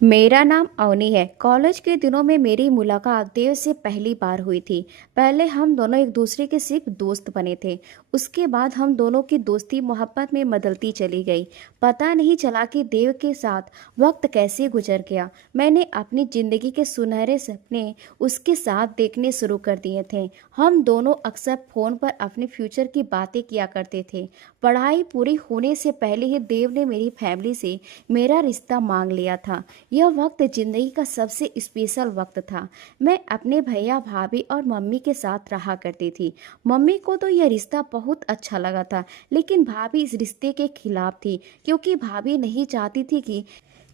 मेरा नाम अवनी है। कॉलेज के दिनों में मेरी मुलाकात देव से पहली बार हुई थी। पहले हम दोनों एक दूसरे के सिर्फ दोस्त बने थे। उसके बाद हम दोनों की दोस्ती मोहब्बत में बदलती चली गई। पता नहीं चला कि देव के साथ वक्त कैसे गुजर गया। मैंने अपनी जिंदगी के सुनहरे सपने उसके साथ देखने शुरू कर दिए थे। हम दोनों अक्सर फोन पर अपने फ्यूचर की बातें किया करते थे। पढ़ाई पूरी होने से पहले ही देव ने मेरी फैमिली से मेरा रिश्ता मांग लिया था। यह वक्त जिंदगी का सबसे स्पेशल वक्त था। मैं अपने भैया भाभी और मम्मी के साथ रहा करती थी। मम्मी को तो यह रिश्ता बहुत अच्छा लगा था, लेकिन भाभी इस रिश्ते के खिलाफ थी, क्योंकि भाभी नहीं चाहती थी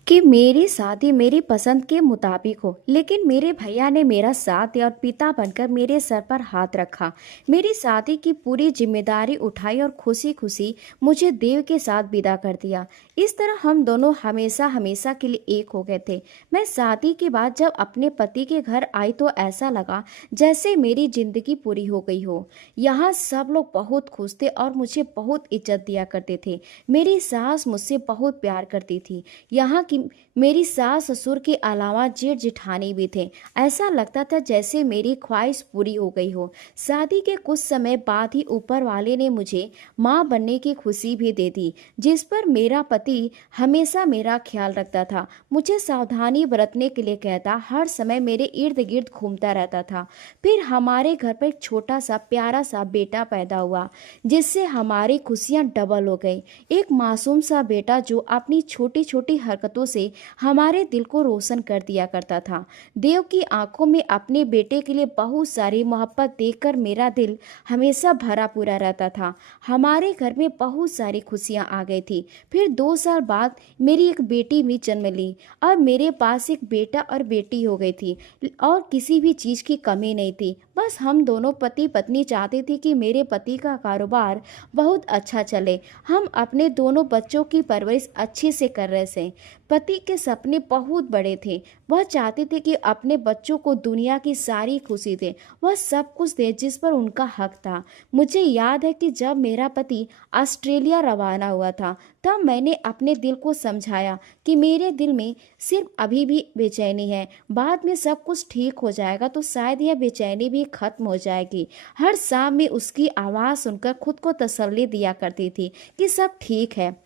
कि मेरी शादी मेरी पसंद के मुताबिक हो। लेकिन मेरे भैया ने मेरा साथ दिया और पिता बनकर मेरे सर पर हाथ रखा। मेरी शादी की पूरी जिम्मेदारी उठाई और खुशी खुशी मुझे देव के साथ विदा कर दिया। इस तरह हम दोनों हमेशा हमेशा के लिए एक हो गए थे। मैं शादी के बाद जब अपने पति के घर आई तो ऐसा लगा जैसे मेरी जिंदगी पूरी हो गई हो। यहाँ सब लोग बहुत खुश थे और मुझे बहुत इज्जत दिया करते थे। मेरी सास मुझसे बहुत प्यार करती थी। यहाँ की मेरी सास ससुर के अलावा जेठ जेठानी भी थे। ऐसा लगता था जैसे मेरी ख्वाहिश पूरी हो गई हो। शादी के कुछ समय बाद ही ऊपर वाले ने मुझे माँ बनने की खुशी भी दे दी, जिस पर मेरा पति हमेशा मेरा ख्याल रखता था। मुझे सावधानी बरतने के लिए कहता, हर समय मेरे इर्द गिर्द घूमता रहता था। फिर हमारे घर पर एक छोटा सा प्यारा सा बेटा पैदा हुआ, जिससे हमारी खुशियाँ डबल हो गई। एक मासूम सा बेटा जो अपनी छोटी छोटी हरकतों से हमारे दिल को रोशन कर दिया करता था। देव की आंखों में अपने बेटे के लिए बहुत सारी मोहब्बत देखकर मेरा दिल हमेशा भरा पूरा रहता था। हमारे घर में बहुत सारी खुशियाँ आ गई थी। फिर 2 साल बाद मेरी एक बेटी भी जन्म ली। अब मेरे पास एक बेटा और बेटी हो गई थी और किसी भी चीज़ की कमी नहीं थी। बस हम दोनों पति पत्नी चाहते थे कि मेरे पति का कारोबार बहुत अच्छा चले। हम अपने दोनों बच्चों की परवरिश अच्छे से कर रहे थे। पति के सपने बहुत बड़े थे। वह चाहते थे कि अपने बच्चों को दुनिया की सारी खुशी दे, वह सब कुछ दे जिस पर उनका हक था। मुझे याद है कि जब मेरा पति ऑस्ट्रेलिया रवाना हुआ था, तब मैंने अपने दिल को समझाया कि मेरे दिल में सिर्फ अभी भी बेचैनी है। बाद में सब कुछ ठीक हो जाएगा तो शायद यह बेचैनी भी खत्म हो जाएगी। हर शाम में उसकी आवाज़ सुनकर खुद को तसल्ली दिया करती थी कि सब ठीक है।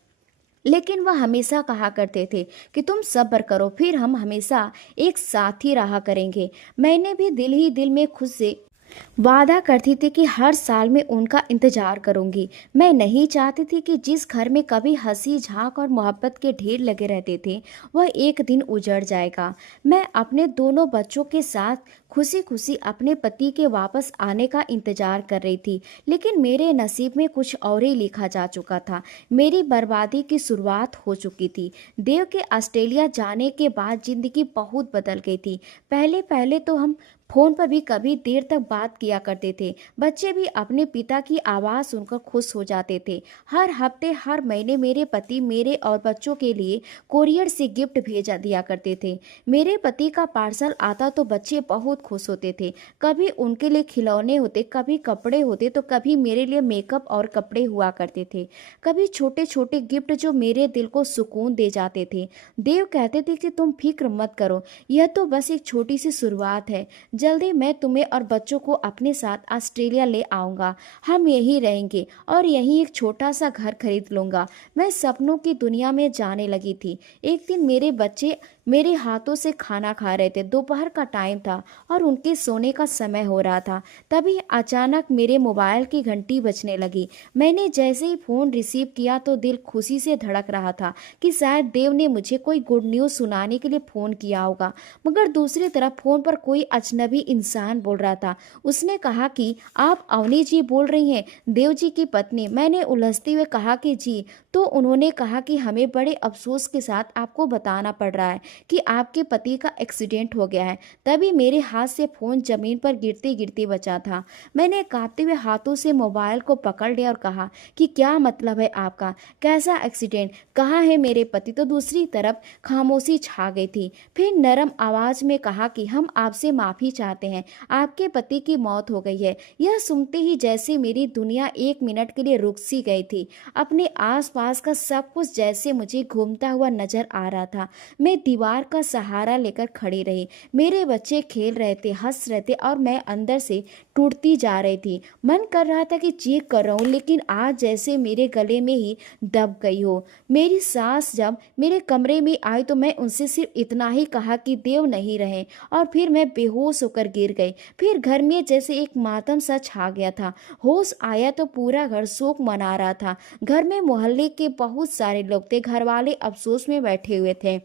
लेकिन वह हमेशा कहा करते थे कि तुम सब्र करो, फिर हम हमेशा एक साथ ही रहा करेंगे। मैंने भी दिल ही दिल में खुद से वादा करती थी कि हर साल में उनका इंतजार करूंगी। मैं नहीं चाहती थी कि जिस घर में कभी हंसी झांक और मोहब्बत के ढेर लगे रहते थे, वह एक दिन उजड़ जाएगा। मैं अपने दोनों बच्चों के साथ खुशी खुशी अपने पति के वापस आने का इंतजार कर रही थी, लेकिन मेरे नसीब में कुछ और ही लिखा जा चुका था। मेरी बर्बादी की शुरुआत हो चुकी थी। देव के ऑस्ट्रेलिया जाने के बाद जिंदगी बहुत बदल गई थी। पहले पहले तो हम फोन पर भी कभी देर तक बात किया करते थे। बच्चे भी अपने पिता की आवाज़ सुनकर खुश हो जाते थे। हर हफ्ते हर महीने मेरे पति मेरे और बच्चों के लिए कोरियर से गिफ्ट भेजा दिया करते थे। मेरे पति का पार्सल आता तो बच्चे बहुत खुश होते थे। कभी उनके लिए खिलौने होते, कभी कपड़े होते, तो कभी मेरे लिए मेकअप और कपड़े हुआ करते थे। कभी छोटे छोटे गिफ्ट जो मेरे दिल को सुकून दे जाते थे। देव कहते थे कि तुम फिक्र मत करो, यह तो बस एक छोटी सी शुरुआत है। जल्दी मैं तुम्हें और बच्चों को अपने साथ ऑस्ट्रेलिया ले आऊँगा। हम यहीं रहेंगे और यहीं एक छोटा सा घर खरीद लूँगा। मैं सपनों की दुनिया में जाने लगी थी। एक दिन मेरे बच्चे मेरे हाथों से खाना खा रहे थे। दोपहर का टाइम था और उनके सोने का समय हो रहा था। तभी अचानक मेरे मोबाइल की घंटी बजने लगी। मैंने जैसे ही फ़ोन रिसीव किया तो दिल खुशी से धड़क रहा था कि शायद देव ने मुझे कोई गुड न्यूज़ सुनाने के लिए फ़ोन किया होगा। मगर दूसरी तरफ फ़ोन पर कोई अजनबी इंसान बोल रहा था। उसने कहा कि आप अवनी जी बोल रही हैं, देव जी की पत्नी। मैंने उलझते हुए कहा कि जी। तो उन्होंने कहा कि हमें बड़े अफसोस के साथ आपको बताना पड़ रहा है कि आपके पति का एक्सीडेंट हो गया है। तभी मेरे हाथ से फ़ोन ज़मीन पर गिरते गिरते बचा था। मैंने कांपते हुए हाथों से मोबाइल को पकड़ लिया और कहा कि क्या मतलब है आपका, कैसा एक्सीडेंट, कहाँ है मेरे पति। तो दूसरी तरफ खामोशी छा गई थी। फिर नरम आवाज़ में कहा कि हम आपसे माफ़ी चाहते हैं, आपके पति की मौत हो गई है। यह सुनते ही जैसे मेरी दुनिया एक मिनट के लिए रुक सी गई थी। अपने आसपास का सब कुछ जैसे मुझे घूमता हुआ नजर आ रहा था। मैं दीवार का सहारा लेकर खड़ी रही। मेरे बच्चे खेल रहे थे, हंस रहे थे और मैं अंदर से टूटती जा रही थी। मन कर रहा था कि चीख कर रहूं, लेकिन आज जैसे मेरे गले में ही दब गई हो। मेरी सास जब मेरे कमरे में आई तो मैं उनसे सिर्फ इतना ही कहा कि देव नहीं रहे, और फिर मैं बेहोश होकर गिर गई। फिर घर में जैसे एक मातम सा छा गया था। होश आया तो पूरा घर शोक मना रहा था। घर में मोहल्ले के बहुत सारे लोग थे। घर वाले अफसोस में बैठे हुए थे।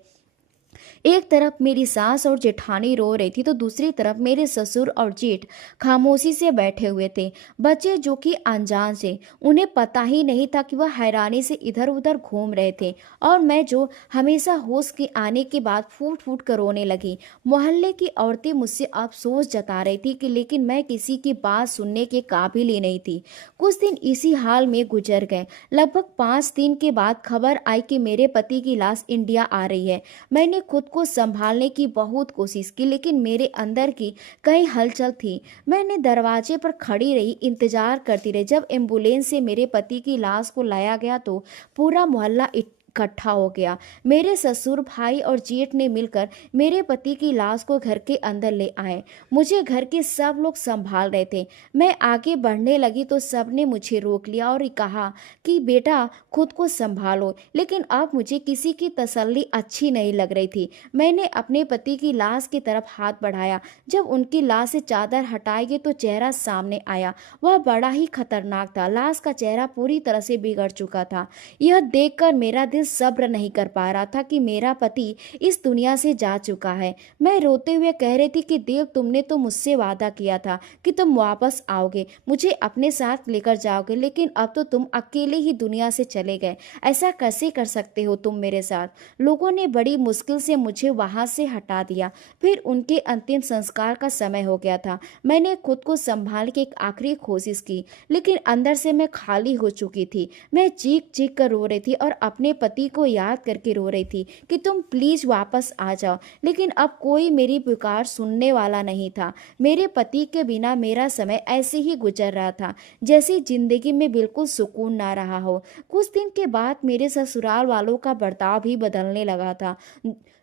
एक तरफ मेरी सास और जेठानी रो रही थी तो दूसरी तरफ मेरे ससुर और जेठ खामोशी से बैठे हुए थे। बच्चे जो कि अनजान थे, उन्हें पता ही नहीं था कि वह हैरानी से इधर उधर घूम रहे थे, और मैं जो हमेशा होश के आने के बाद फूट फूट कर रोने लगी। मोहल्ले की औरतें मुझसे अफसोस जता रही थी कि लेकिन मैं किसी की बात सुनने के काबिल ही नहीं थी। कुछ दिन इसी हाल में गुजर गए। लगभग 5 दिन के बाद खबर आई कि मेरे पति की लाश इंडिया आ रही है। मैंने खुद को संभालने की बहुत कोशिश की, लेकिन मेरे अंदर की कई हलचल थी। मैंने दरवाजे पर खड़ी रही, इंतजार करती रही। जब एम्बुलेंस से मेरे पति की लाश को लाया गया तो पूरा मोहल्ला इकट्ठा हो गया। मेरे ससुर, भाई और जेठ ने मिलकर मेरे पति की लाश को घर के अंदर ले आए। मुझे घर के सब लोग संभाल रहे थे। मैं आगे बढ़ने लगी तो सबने मुझे रोक लिया और कहा कि बेटा खुद को संभालो, लेकिन अब मुझे किसी की तसल्ली अच्छी नहीं लग रही थी। मैंने अपने पति की लाश की तरफ हाथ बढ़ाया। जब उनकी लाश से चादर हटाई गई तो चेहरा सामने आया। वह बड़ा ही खतरनाक था। लाश का चेहरा पूरी तरह से बिगड़ चुका था। यह देखकर मेरा दिल सब्र नहीं कर पा रहा था कि मेरा पति इस दुनिया से जा चुका है। मैं रोते हुए कह रही थी कि देव, तुमने तो मुझसे वादा किया था कि तुम वापस आओगे, मुझे अपने साथ लेकर जाओगे, लेकिन अब तो तुम अकेले ही दुनिया से चले गए। ऐसा कैसे कर सकते हो तुम मेरे साथ? लोगों ने बड़ी मुश्किल से मुझे वहां से हटा दिया। फिर उनके अंतिम संस्कार का समय हो गया था। मैंने खुद को संभाल के एक आखिरी कोशिश की, लेकिन अंदर से मैं खाली हो चुकी थी। मैं चीख चीख कर रो रही थी और अपने पति को याद करके रो रही थी कि तुम प्लीज वापस आ जाओ, लेकिन अब कोई मेरी पुकार सुनने वाला नहीं था। मेरे पति के बिना मेरा समय ऐसे ही गुजर रहा था जैसे जिंदगी में बिल्कुल सुकून ना रहा हो। कुछ दिन के बाद मेरे ससुराल वालों का बर्ताव भी बदलने लगा था।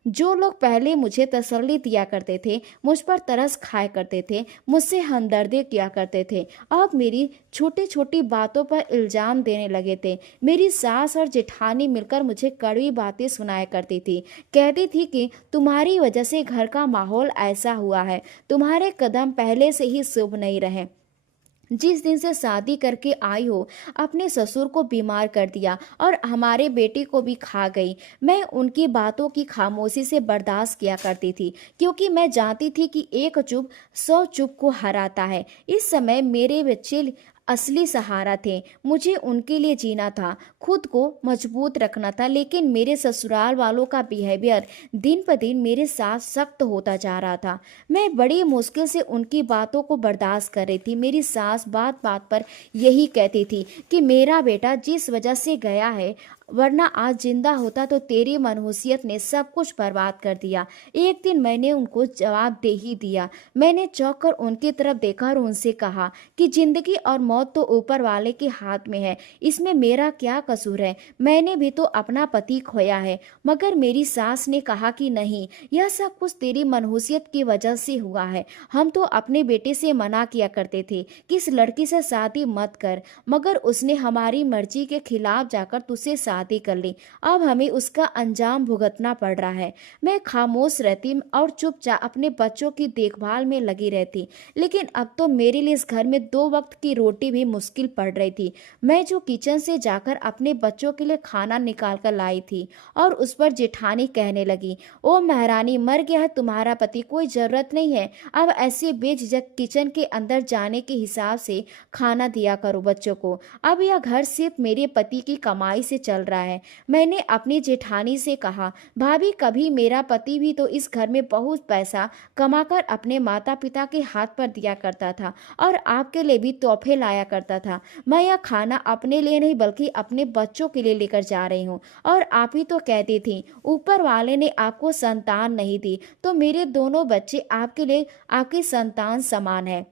जो लोग पहले मुझे तसल्ली दिया करते थे, मुझ पर तरस खाया करते थे, मुझसे हमदर्दी किया करते थे, अब मेरी छोटी छोटी बातों पर इल्जाम देने लगे थे। मेरी सास और जेठानी मिलकर मुझे कड़वी बातें सुनाया करती थी। कहती थी कि तुम्हारी वजह से घर का माहौल ऐसा हुआ है, तुम्हारे कदम पहले से ही शुभ नहीं रहे। जिस दिन से शादी करके आई हो, अपने ससुर को बीमार कर दिया और हमारे बेटे को भी खा गई। मैं उनकी बातों की खामोशी से बर्दाश्त किया करती थी, क्योंकि मैं जानती थी कि एक चुप 100 चुप को हराता है। इस समय मेरे बच्चे असली सहारा थे। मुझे उनके लिए जीना था, खुद को मजबूत रखना था, लेकिन मेरे ससुराल वालों का बिहेवियर दिन पर दिन मेरे साथ सख्त होता जा रहा था। मैं बड़ी मुश्किल से उनकी बातों को बर्दाश्त कर रही थी। मेरी सास बात बात पर यही कहती थी कि मेरा बेटा जिस वजह से गया है, वरना आज जिंदा होता तो तेरी मनहूसियत ने सब कुछ बर्बाद कर दिया। एक दिन मैंने उनको जवाब दे ही दिया। मैंने चौंक कर उनकी तरफ देखा और उनसे कहा कि जिंदगी और मौत तो ऊपर वाले के हाथ में है, इसमें मेरा क्या कसूर है? मैंने भी तो अपना पति खोया है। मगर मेरी सास ने कहा कि नहीं, यह सब कुछ तेरी मनहूसियत की वजह से हुआ है। हम तो अपने बेटे से मना किया करते थे कि इस लड़की से शादी मत कर, मगर उसने हमारी मर्जी के खिलाफ जाकर तुझसे शादी कर ली। अब हमें उसका अंजाम भुगतना पड़ रहा है। मैं खामोश रहती और चुपचाप अपने बच्चों की देखभाल में लगी रहती, लेकिन अब तो मेरे लिए इस घर में 2 वक्त की रोटी भी मुश्किल पड़ रही थी। मैं जो किचन से जाकर अपने बच्चों के लिए खाना निकाल कर लाई थी, और उस पर जेठानी कहने लगी, ओ महारानी, मर गया है तुम्हारा पति, कोई जरूरत नहीं है अब ऐसे बेझिझक किचन के अंदर जाने के हिसाब से खाना दिया करो बच्चों को। अब यह घर सिर्फ मेरे पति की कमाई से चल रहा है। मैंने अपनी जेठानी से कहा, भाभी कभी मेरा पति भी तो इस घर में बहुत पैसा कमाकर अपने माता पिता के हाथ पर दिया करता था और आपके लिए भी तोहफे लाया करता था। मैं यह खाना अपने लिए नहीं बल्कि अपने बच्चों के लिए लेकर जा रही हूँ। और आप ही तो कहती थी ऊपर वाले ने आपको संतान नहीं दी, तो मेरे दोनों बच्चे आपके लिए आपकी संतान समान है।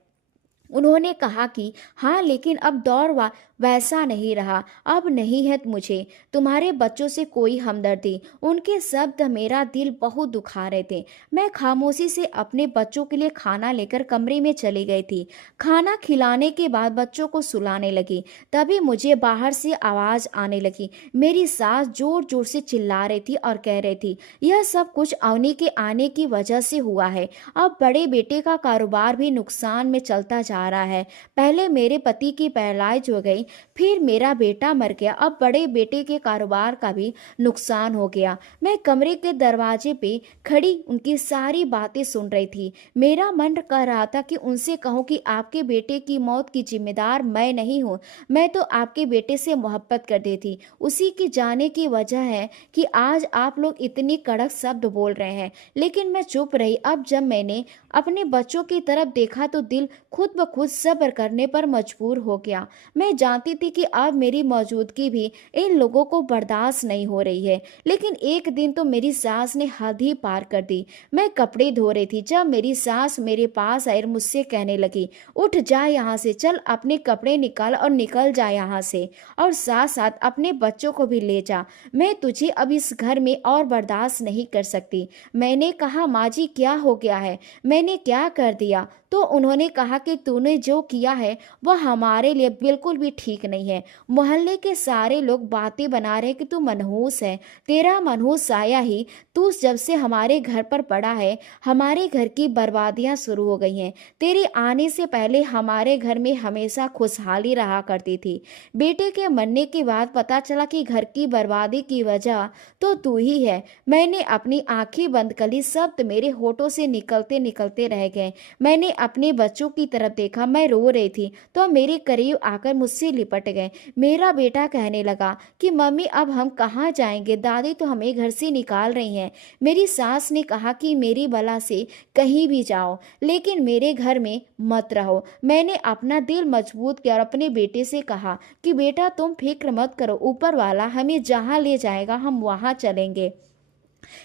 उन्होंने कहा कि हाँ, लेकिन अब दौर वैसा नहीं रहा। अब नहीं है मुझे तुम्हारे बच्चों से कोई हमदर्दी। उनके शब्द मेरा दिल बहुत दुखा रहे थे। मैं खामोशी से अपने बच्चों के लिए खाना लेकर कमरे में चली गई थी। खाना खिलाने के बाद बच्चों को सुलाने लगी, तभी मुझे बाहर से आवाज आने लगी। मेरी सास जोर जोर से चिल्ला रही थी और कह रही थी, यह सब कुछ अवनी के आने की वजह से हुआ है। अब बड़े बेटे का कारोबार भी नुकसान में चलता जा रहा है। पहले मेरे पति की पैरालाइज हो गई, फिर मेरा बेटा मर गया, अब बड़े बेटे के कारोबार का भी नुकसान हो गया। मैं कमरे के दरवाजे पे खड़ी उनकी सारी बातें सुन रही थी। मेरा मन कर रहा था कि उनसे कहूं कि आपके बेटे की मौत की जिम्मेदार मैं नहीं हूं। मैं तो आपके बेटे से मोहब्बत करती थी। उसी की जाने की वजह है कि आज आप लोग इतनी कड़क शब्द बोल रहे हैं। लेकिन मैं चुप रही। अब जब मैंने अपने बच्चों की तरफ देखा तो दिल खुद ब खुद सब्र करने पर मजबूर हो गया। मैं जानती थी कि अब मेरी मौजूदगी भी इन लोगों को बर्दाश्त नहीं हो रही है। लेकिन एक दिन तो मेरी सास ने हद ही पार कर दी। मैं कपड़े धो रही थी जब मेरी सास मेरे पास आई और मुझसे कहने लगी, उठ जा यहाँ से, चल अपने कपड़े निकाल और निकल जा यहाँ से, और साथ साथ अपने बच्चों को भी ले जा। मैं तुझे अब इस घर में और बर्दाश्त नहीं कर सकती। मैंने कहा, माँ जी क्या हो गया है, मैंने क्या कर दिया? तो उन्होंने कहा कि तूने जो किया है वह हमारे लिए बिल्कुल भी ठीक नहीं है। मोहल्ले के सारे लोग बातें बना रहे कि तू मनहूस है। तेरा मनहूस साया ही तू जब से हमारे घर पर पड़ा है, हमारे घर की बर्बादियां शुरू हो गई हैं। तेरे आने से पहले हमारे घर में हमेशा खुशहाली रहा करती थी। बेटे के मरने के बाद पता चला कि घर की बर्बादी की वजह तो तू ही है। मैंने अपनी आंखें बंद कर ली, शब्द मेरे होठों से निकलते निकलते रह गए। मैंने अपने बच्चों की तरफ देखा। मैं रो रही थी तो मेरे करीब आकर मुझसे लिपट गए। मेरा बेटा कहने लगा कि मम्मी अब हम कहाँ जाएंगे, दादी तो हमें घर से निकाल रही हैं। मेरी सास ने कहा कि मेरी बला से कहीं भी जाओ लेकिन मेरे घर में मत रहो। मैंने अपना दिल मजबूत किया और अपने बेटे से कहा कि बेटा तुम फिक्र मत करो, ऊपर वाला हमें जहाँ ले जाएगा हम वहाँ चलेंगे,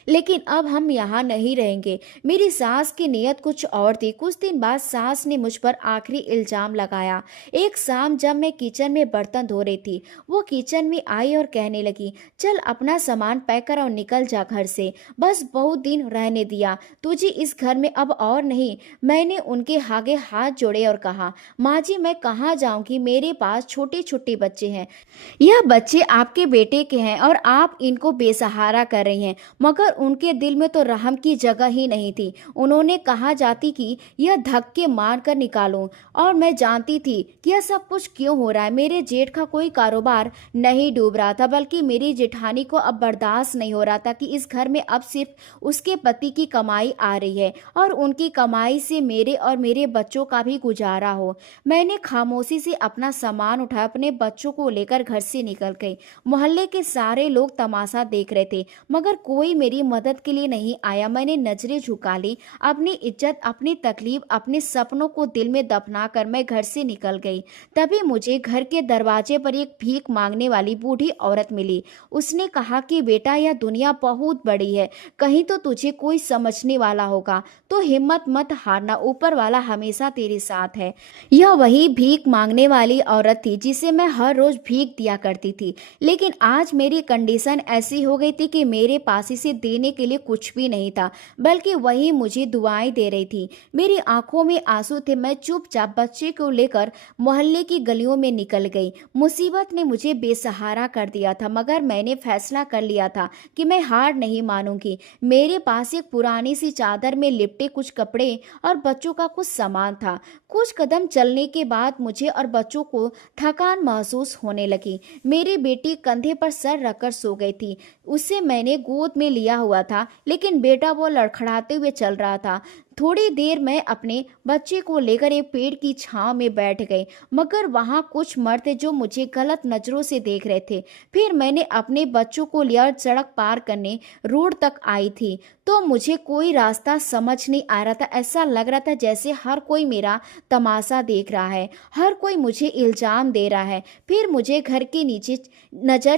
लेकिन अब हम यहाँ नहीं रहेंगे। मेरी सास की नीयत कुछ और थी। कुछ दिन बाद सास ने मुझ पर आखिरी इल्जाम लगाया। एक शाम जब मैं किचन में बर्तन धो रही थी, वो किचन में आई और कहने लगी, चल अपना सामान पैक कर और निकल जा घर से, बस बहुत दिन रहने दिया तुझे इस घर में, अब और नहीं। मैंने उनके आगे हाथ जोड़े और कहा, माँ जी मैं कहाँ जाऊँगी, मेरे पास छोटे छोटे बच्चे हैं। यह बच्चे आपके बेटे के हैं और आप इनको बेसहारा कर रही हैं। मगर उनके दिल में तो रहम की जगह ही नहीं थी। उन्होंने कहा जाती कि यह धक्के मार कर निकालूं, और मैं जानती थी कि यह सब कुछ क्यों हो रहा है। मेरे जेठ का कोई कारोबार नहीं डूब रहा था, बल्कि मेरी जेठानी को अब बर्दाश्त नहीं हो रहा था कि इस घर में अब सिर्फ उसके पति की कमाई आ रही है और उनकी कमाई से मेरे और मेरे बच्चों का भी गुजारा हो। मैंने खामोशी से अपना सामान उठाया, अपने बच्चों को लेकर घर से निकल गई। मोहल्ले के सारे लोग तमाशा देख रहे थे मगर कोई मेरी मदद के लिए नहीं आया। मैंने नजरें झुका ली। अपनी इज्जत, अपनी तकलीफ, अपने सपनों को दिल में दफना कर मैं घर से निकल गई। तभी मुझे घर के दरवाजे पर एक भीख मांगने वाली बूढ़ी औरत मिली। उसने कहा कि बेटा यह दुनिया बहुत बड़ी है, कहीं तो तुझे कोई समझने वाला होगा, तो हिम्मत मत हारना, ऊपर वाला हमेशा तेरे साथ है। यह वही भीख मांगने वाली औरत थी जिसे मैं हर रोज भीख दिया करती थी। लेकिन आज मेरी कंडीशन ऐसी हो गई थी कि मेरे पास इसे देने के लिए कुछ भी नहीं था, बल्कि वही मुझे दुआएं दे रही थी। मेरी आंखों में आंसू थे। मैं चुपचाप बच्चे को लेकर मोहल्ले की गलियों में निकल गई। मुसीबत ने मुझे बेसहारा कर दिया था, मगर मैंने फैसला कर लिया था कि मैं हार नहीं मानूंगी। मेरे पास एक पुरानी सी चादर में लिपटे कुछ कपड़े और बच्चों का कुछ सामान था। कुछ कदम चलने के बाद मुझे और बच्चों को थकान महसूस होने लगी। मेरी बेटी कंधे पर सर रखकर सो गई थी। उसे मैंने गोद में लिया हुआ था, लेकिन बेटा वो लड़खड़ाते हुए चल रहा था। थोड़ी देर मैं अपने बच्चे को लेकर एक पेड़ की छांव में बैठ गई, मगर वहां कुछ मर्द थे जो मुझे गलत नजरों से देख रहे थे। फिर मैंने अपने बच्चों को लिया और सड़क पार करने रोड तक आई थी, तो मुझे कोई रास्ता समझ नहीं आ रहा था। ऐसा लग रहा था जैसे हर कोई मेरा तमाशा देख रहा है, हर कोई मुझे इल्जाम दे रहा है। फिर मुझे घर के नीचे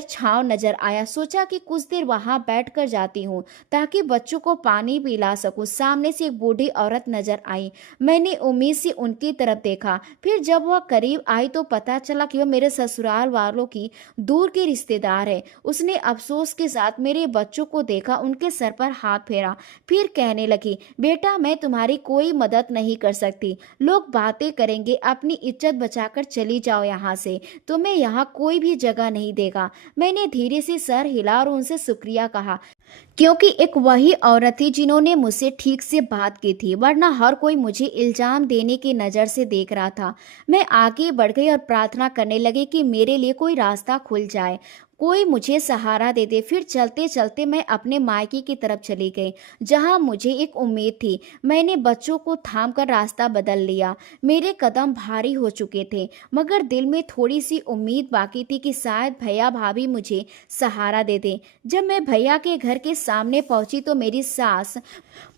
छांव नजर आया। सोचा कि कुछ देर वहां बैठ कर जाती हूँ ताकि बच्चों को पानी पिला सकूं। सामने से एक बूढ़ी औरत नजर आई। मैंने उम्मीद से उनकी तरफ देखा। फिर जब वह करीब आई तो पता चला कि वह मेरे ससुराल वालों की दूर के रिश्तेदार है। उसने अफसोस के साथ मेरे बच्चों को देखा, उनके सर पर हाथ फेरा, फिर कहने लगी, बेटा मैं तुम्हारी कोई मदद नहीं कर सकती। लोग बातें करेंगे, अपनी इज्जत बचाकर चली जाओ यहाँ से, तुम्हें यहाँ कोई भी जगह नहीं देगा। मैंने धीरे से सर हिला और उनसे शुक्रिया कहा, क्योंकि एक वही औरत थी जिन्होंने मुझसे ठीक से बात की थी, वरना हर कोई मुझे इल्जाम देने की नज़र से देख रहा था। मैं आगे बढ़ गई और प्रार्थना करने लगी कि मेरे लिए कोई रास्ता खुल जाए, कोई मुझे सहारा दे दे। फिर चलते चलते मैं अपने मायके की तरफ चली गई, जहां मुझे एक उम्मीद थी। मैंने बच्चों को थाम कर रास्ता बदल लिया। मेरे कदम भारी हो चुके थे, मगर दिल में थोड़ी सी उम्मीद बाकी थी कि शायद भैया भाभी मुझे सहारा दे दे। जब मैं भैया के घर के सामने पहुंची तो मेरी सांस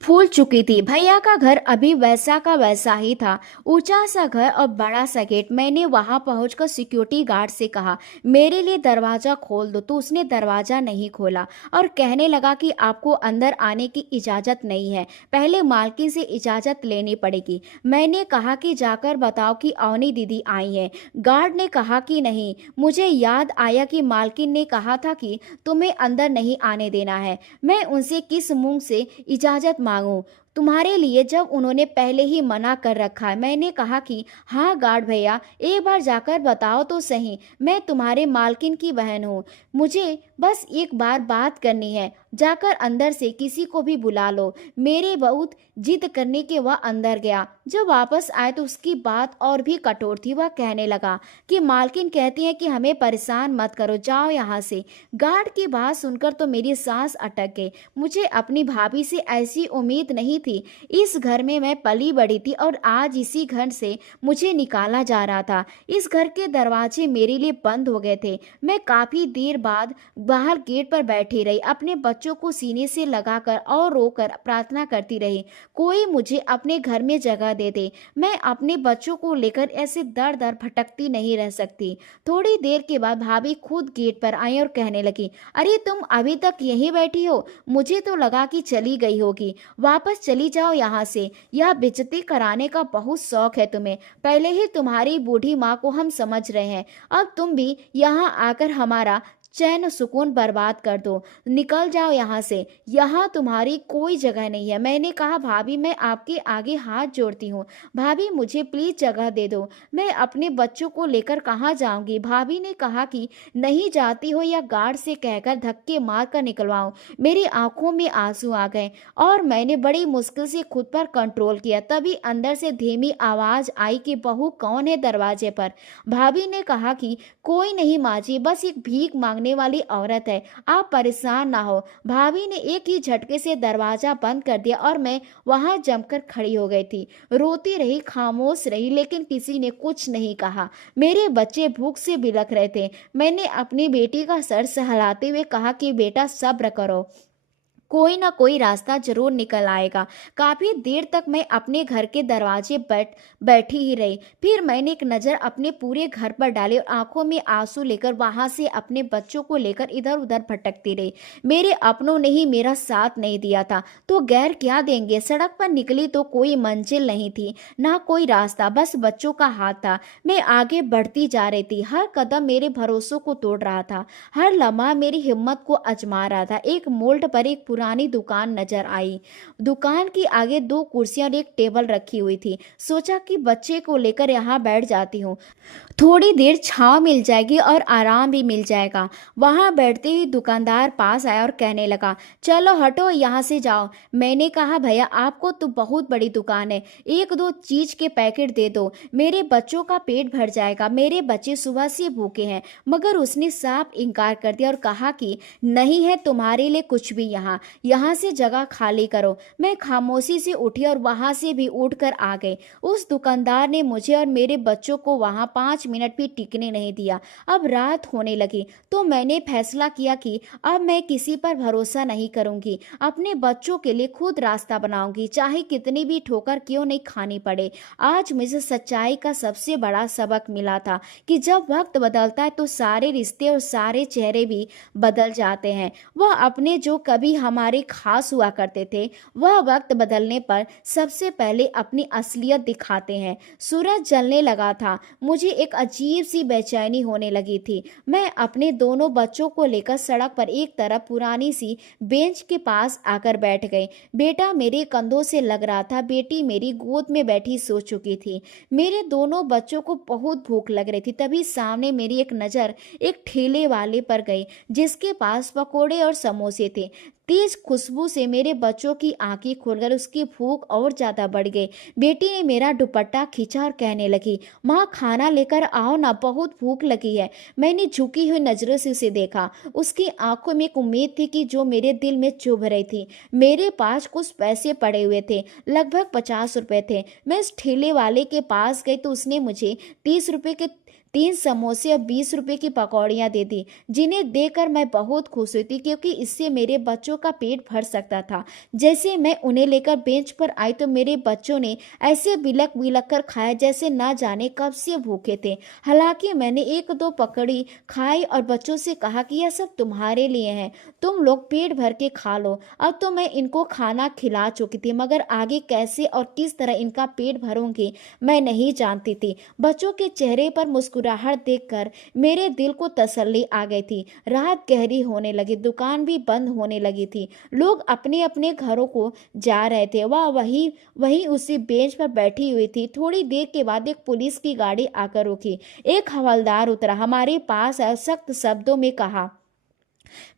फूल चुकी थी। भैया का घर अभी वैसा का वैसा ही था, ऊंचा सा घर और बड़ा सा गेट। मैंने वहां पहुंचकर सिक्योरिटी गार्ड से कहा, मेरे लिए दरवाजा खोल दो, तो उसने दरवाजा नहीं खोला और कहने लगा कि आपको अंदर आने की इजाजत नहीं है, पहले मालकिन से इजाजत लेनी पड़ेगी। मैंने कहा कि जाकर बताओ कि अवनी दीदी आई हैं। गार्ड ने कहा कि नहीं। मुझे याद आया कि मालकिन ने कहा था कि तुम्हें अंदर नहीं आने देना है। मैं उनसे किस मुंह से इजाजत मांगूं तुम्हारे लिए, जब उन्होंने पहले ही मना कर रखा है। मैंने कहा कि हाँ गार्ड भैया, एक बार जाकर बताओ तो सही, मैं तुम्हारे मालकिन की बहन हूँ, मुझे बस एक बार बात करनी है। जाकर अंदर से किसी को भी बुला लो। मेरे बहुत जिद करने के वह अंदर गया। जब वापस आए तो उसकी बात और भी कठोर थी। वह कहने लगा कि मालकिन कहती है कि हमें परेशान मत करो, जाओ यहाँ से। गार्ड की बात सुनकर तो मेरी सांस अटक गई। मुझे अपनी भाभी से ऐसी उम्मीद नहीं थी। इस घर में मैं पली बड़ी थी और आज इसी घर से मुझे निकाला जा रहा था। इस घर के दरवाजे मेरे लिए बंद हो गए थे। मैं काफी देर बाद बाहर गेट पर बैठी रही, अपने बच्चों को सीने से लगाकर और रोकर प्रार्थना करती रही, कोई मुझे अपने घर में जगह दे दे। मैं अपने बच्चों को लेकर ऐसे दर दर भटकती नहीं रह सकती। थोड़ी देर के बाद भाभी खुद गेट पर आई और कहने लगी, अरे तुम अभी तक यहीं बैठी हो? मुझे तो लगा कि चली गई होगी। वापस चली जाओ यहाँ से। यह बेइज्जती कराने का बहुत शौक है तुम्हें। पहले ही तुम्हारी बूढ़ी माँ को हम समझ रहे हैं, अब तुम भी यहाँ आकर हमारा चैन सुकून बर्बाद कर दो। निकल जाओ यहाँ से, यहाँ तुम्हारी कोई जगह नहीं है। मैंने कहा, भाभी मैं आपके आगे हाथ जोड़ती हूँ, भाभी मुझे प्लीज जगह दे दो, मैं अपने बच्चों को लेकर कहाँ जाऊंगी। भाभी ने कहा कि नहीं जाती हो या गार्ड से कहकर धक्के मार कर निकलवाऊं। मेरी आंखों में आंसू आ गए और मैंने बड़ी मुश्किल से खुद पर कंट्रोल किया। तभी अंदर से धीमी आवाज आई कि बहू कौन है दरवाजे पर। भाभी ने कहा कि कोई नहीं माँ जी, बस एक भीख मांगने वाली औरत है, आप परेशान ना हो। भाभी ने एक ही झटके से दरवाजा बंद कर दिया और मैं वहां जमकर खड़ी हो गई थी। रोती रही, खामोश रही, लेकिन किसी ने कुछ नहीं कहा। मेरे बच्चे भूख से बिलख रहे थे। मैंने अपनी बेटी का सर सहलाते हुए कहा कि बेटा सब्र करो, कोई ना कोई रास्ता जरूर निकल आएगा। काफी देर तक मैं अपने घर के दरवाजे बैठी ही रही। फिर मैंने एक नज़र अपने पूरे घर पर डाली और आंखों में आंसू लेकर वहां से अपने बच्चों को लेकर इधर उधर भटकती रही। मेरे अपनों ने ही मेरा साथ नहीं दिया था तो गैर क्या देंगे। सड़क पर निकली तो कोई मंजिल नहीं थी, ना कोई रास्ता, बस बच्चों का हाथ था। मैं आगे बढ़ती जा रही थी, हर कदम मेरे भरोसों को तोड़ रहा था, हर लम्हा मेरी हिम्मत को आजमा रहा था। एक मोड़ पर एक पुरानी दुकान नजर आई। दुकान के आगे 2 कुर्सियां और एक टेबल रखी हुई थी। सोचा कि बच्चे को लेकर यहाँ बैठ जाती हूँ, थोड़ी देर छांव मिल जाएगी और आराम भी मिल जाएगा। वहां बैठते ही दुकानदार पास आया और कहने लगा, चलो हटो यहाँ से जाओ। मैंने कहा, भैया आपको तो बहुत बड़ी दुकान है, 1-2 चीज के पैकेट दे दो, मेरे बच्चों का पेट भर जाएगा, मेरे बच्चे सुबह से भूखे हैं। मगर उसने साफ इनकार कर दिया और कहा कि नहीं है तुम्हारे लिए कुछ भी यहाँ। यहाँ से जगह खाली करो। मैं खामोशी से उठी और वहाँ से भी उठकर आ गई। उस दुकानदार ने मुझे और मेरे बच्चों को वहाँ 5 मिनट भी टिकने नहीं दिया। अब रात होने लगी तो मैंने फैसला किया कि अब मैं किसी पर भरोसा नहीं करूंगी। अपने बच्चों के लिए खुद रास्ता बनाऊंगी, चाहे कितनी भी ठोकर क्यों नहीं खानी पड़े। आज मुझे सच्चाई का सबसे बड़ा सबक मिला था कि जब वक्त बदलता है तो सारे रिश्ते और सारे चेहरे भी बदल जाते हैं। वह अपने जो कभी हमारे खास हुआ करते थे, वह वक्त बदलने पर सबसे पहले अपनी असलियत दिखाते हैं। सूरज जलने लगा था। मुझे एक अजीब सी बेचैनी होने लगी थी। मैं अपने दोनों बच्चों को लेकर सड़क पर एक तरफ पुरानी सी बेंच के पास आकर बैठ गई। बेटा मेरे कंधों से लग रहा था, बेटी मेरी गोद में बैठी सो चुकी थी। मेरे दोनों बच्चों को बहुत भूख लग रही थी। तभी सामने मेरी एक नज़र एक ठेले वाले पर गई जिसके पास पकोड़े और समोसे थे। तेज खुशबू से मेरे बच्चों की आंखें खुलकर उसकी भूख और ज्यादा बढ़ गई। बेटी ने मेरा दुपट्टा खींचा और कहने लगी, माँ खाना लेकर आओ ना, बहुत भूख लगी है। मैंने झुकी हुई नजरों से उसे देखा। उसकी आंखों में एक उम्मीद थी कि जो मेरे दिल में चुभ रही थी। मेरे पास कुछ पैसे पड़े हुए थे, लगभग 50 रुपए थे। मैं इस ठेले वाले के पास गई तो उसने मुझे 30 रुपए के 3 समोसे और 20 रुपए की पकौड़ियाँ दे दी, जिन्हें देकर मैं बहुत खुश हुई थी क्योंकि इससे मेरे बच्चों का पेट भर सकता था। जैसे मैं उन्हें लेकर बेंच पर आई तो मेरे बच्चों ने ऐसे बिलक बिलक कर खाया जैसे ना जाने कब से भूखे थे। हालांकि मैंने एक दो पकड़ी खाई और बच्चों से कहा कि यह सब तुम्हारे लिए है, तुम लोग पेट भर के खा लो। अब तो मैं इनको खाना खिला चुकी थी, मगर आगे कैसे और किस तरह इनका पेट भरूंगी मैं नहीं जानती थी। बच्चों के चेहरे पर मुस्कुराहट देखकर मेरे दिल को तसल्ली आ गई थी। रात गहरी होने लगी, दुकान भी बंद होने लगी थी। लोग अपने अपने घरों को जा रहे थे। वह वही वही उसी बेंच पर बैठी हुई थी। थोड़ी देर के बाद एक पुलिस की गाड़ी आकर रुकी। एक हवलदार उतरा, हमारे पास आया, सख्त शब्दों में कहा,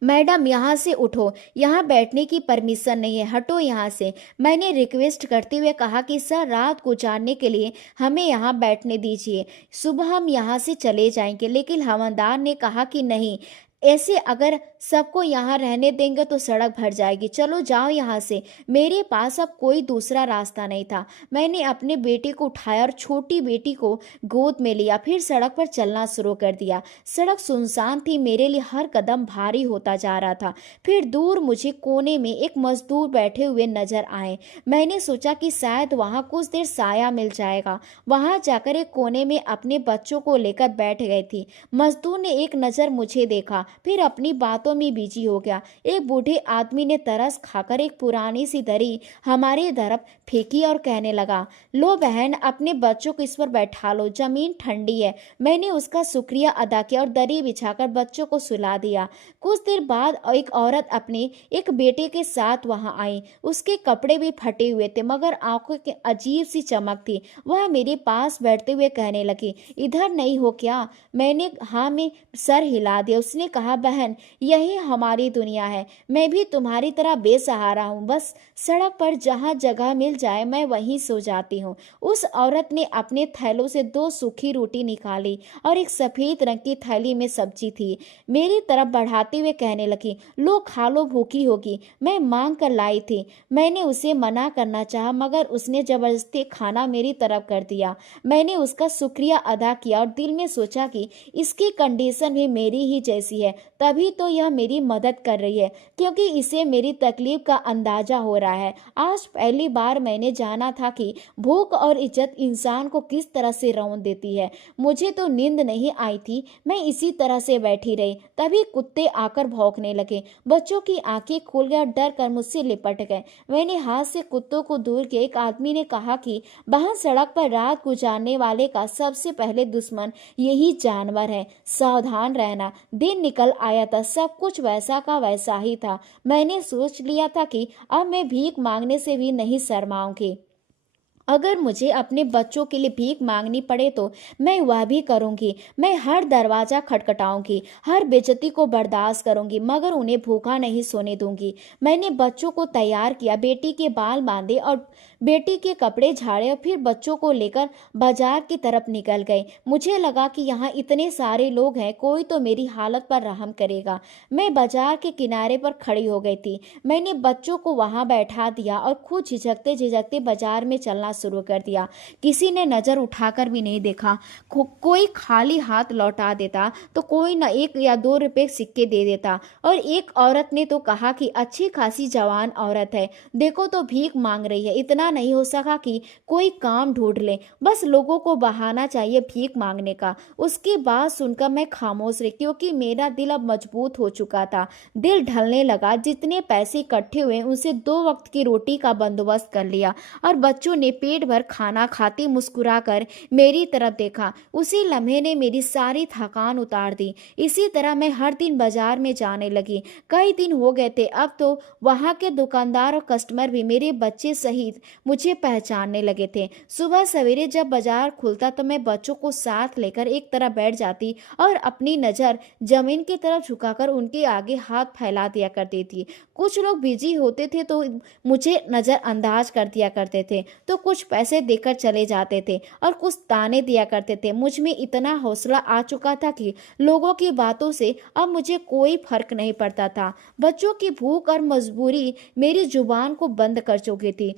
मैडम यहाँ से उठो, यहाँ बैठने की परमिशन नहीं है, हटो यहाँ से। मैंने रिक्वेस्ट करते हुए कहा कि सर रात गुजारने के लिए हमें यहाँ बैठने दीजिए, सुबह हम यहाँ से चले जाएंगे। लेकिन हवलदार ने कहा कि नहीं, ऐसे अगर सबको यहाँ रहने देंगे तो सड़क भर जाएगी, चलो जाओ यहाँ से। मेरे पास अब कोई दूसरा रास्ता नहीं था। मैंने अपने बेटे को उठाया और छोटी बेटी को गोद में लिया, फिर सड़क पर चलना शुरू कर दिया। सड़क सुनसान थी, मेरे लिए हर कदम भारी होता जा रहा था। फिर दूर मुझे कोने में एक मजदूर बैठे हुए नजर आए। मैंने सोचा कि शायद वहाँ कुछ देर साया मिल जाएगा। वहाँ जाकर एक कोने में अपने बच्चों को लेकर बैठ गई थी। मजदूर ने एक नज़र मुझे देखा, फिर अपनी बातों में बिजी हो गया। एक बूढ़े आदमी ने तरस खाकर एक पुरानी सी दरी हमारी तरफ फेंकी और कहने लगा, लो बहन, अपने बच्चों को इस पर बैठा लो, जमीन ठंडी है। मैंने उसका शुक्रिया अदा किया और दरी बिछाकर बच्चों को सुला दिया। कुछ देर बाद एक औरत अपने एक बेटे के साथ वहां आई। उसके कपड़े भी फटे हुए थे, मगर आंखों की अजीब सी चमक थी। वह मेरे पास बैठते हुए कहने लगी, इधर नहीं हो क्या? मैंने हाँ में सर हिला दिया। उसने कहा, बहन यही हमारी दुनिया है, मैं भी तुम्हारी तरह बेसहारा हूँ, बस सड़क पर जहाँ जगह मिल जाए मैं वहीं सो जाती हूँ। उस औरत ने अपने थैलों से 2 सूखी रोटी निकाली और एक सफेद रंग की थैली में सब्जी थी। मेरी तरफ बढ़ाते हुए कहने लगी, लो खा लो, भूखी होगी, मैं मांग कर लाई थी। मैंने उसे मना करना चाहा, मगर उसने जबरदस्ती खाना मेरी तरफ कर दिया। मैंने उसका शुक्रिया अदा किया और दिल में सोचा कि इसकी कंडीशन भी मेरी ही जैसी है, तभी तो यह मेरी मदद कर रही है, क्योंकि इसे मेरी तकलीफ का अंदाजा हो रहा है। आज पहली बार मैंने जाना था कि भूख और इज्जत इंसान को किस तरह से रौंद देती है। मुझे तो नींद नहीं आई थी, मैं इसी तरह से बैठी रही। तभी कुत्ते आकर भौंकने लगे। बच्चों की आंखें खुल गई और डर कर मुझसे लिपट गए। मैंने हाथ से कुत्तों को दूर किया। एक आदमी ने कहा कि बहन, सड़क पर रात गुजारने वाले का सबसे पहले दुश्मन यही जानवर है, सावधान रहना। दिन निकल आया था, सब कुछ वैसा का वैसा ही था। मैंने सोच लिया था कि अब मैं भीख मांगने से भी नहीं शर्माऊंगी। अगर मुझे अपने बच्चों के लिए भीख मांगनी पड़े तो मैं वह भी करूंगी। मैं हर दरवाजा खटखटाऊंगी, हर बेइज्जती को बर्दाश्त करूंगी, मगर उन्हें भूखा नहीं सोने दूंगी। मैंने बच्चों को तैयार किया, बेटी के बाल बांधे और बेटी के कपड़े झाड़े और फिर बच्चों को लेकर बाजार की तरफ निकल गए। मुझे लगा कि यहाँ इतने सारे लोग हैं, कोई तो मेरी हालत पर रहम करेगा। मैं बाजार के किनारे पर खड़ी हो गई थी। मैंने बच्चों को वहां बैठा दिया और खुद झिझकते झिझकते बाजार में चलना शुरू कर दिया। किसी ने नजर उठाकर भी नहीं देखा। कोई खाली हाथ लौटा देता तो कोई न 1 या 2 रुपए सिक्के दे देता। और एक औरत ने तो कहा कि अच्छी खासी जवान औरत है, देखो तो भीख मांग रही है। इतना नहीं हो सका कि कोई काम ढूंढ ले, बस लोगों को बहाना चाहिए भीख मांगने का। उसकी बात सुनकर मैं खामोश रही, क्योंकि मेरा दिल अब मजबूत हो चुका था। दिल ढलने लगा। जितने पैसे इकट्ठे हुए उनसे 2 वक्त की रोटी का बंदोबस्त कर लिया और बच्चों ने पेट भर खाना खाते मुस्कुराकर मेरी तरफ देखा। उसी लम्हे ने मेरी सारी थकान उतार दी। इसी तरह मैं हर दिन बाजार में जाने लगी। कई दिन हो गए थे, अब तो वहां के दुकानदार और कस्टमर भी मेरे बच्चे सहित मुझे पहचानने लगे थे। सुबह सवेरे जब बाजार खुलता तो मैं बच्चों को साथ लेकर एक तरफ बैठ जाती और अपनी नज़र जमीन की तरफ झुकाकर उनके आगे हाथ फैला दिया करती थी। कुछ लोग बिजी होते थे तो मुझे नज़रअंदाज कर दिया करते थे, तो कुछ पैसे देकर चले जाते थे और कुछ ताने दिया करते थे। मुझ में इतना हौसला आ चुका था कि लोगों की बातों से अब मुझे कोई फर्क नहीं पड़ता था। बच्चों की भूख और मजबूरी मेरी जुबान को बंद कर चुकी थी।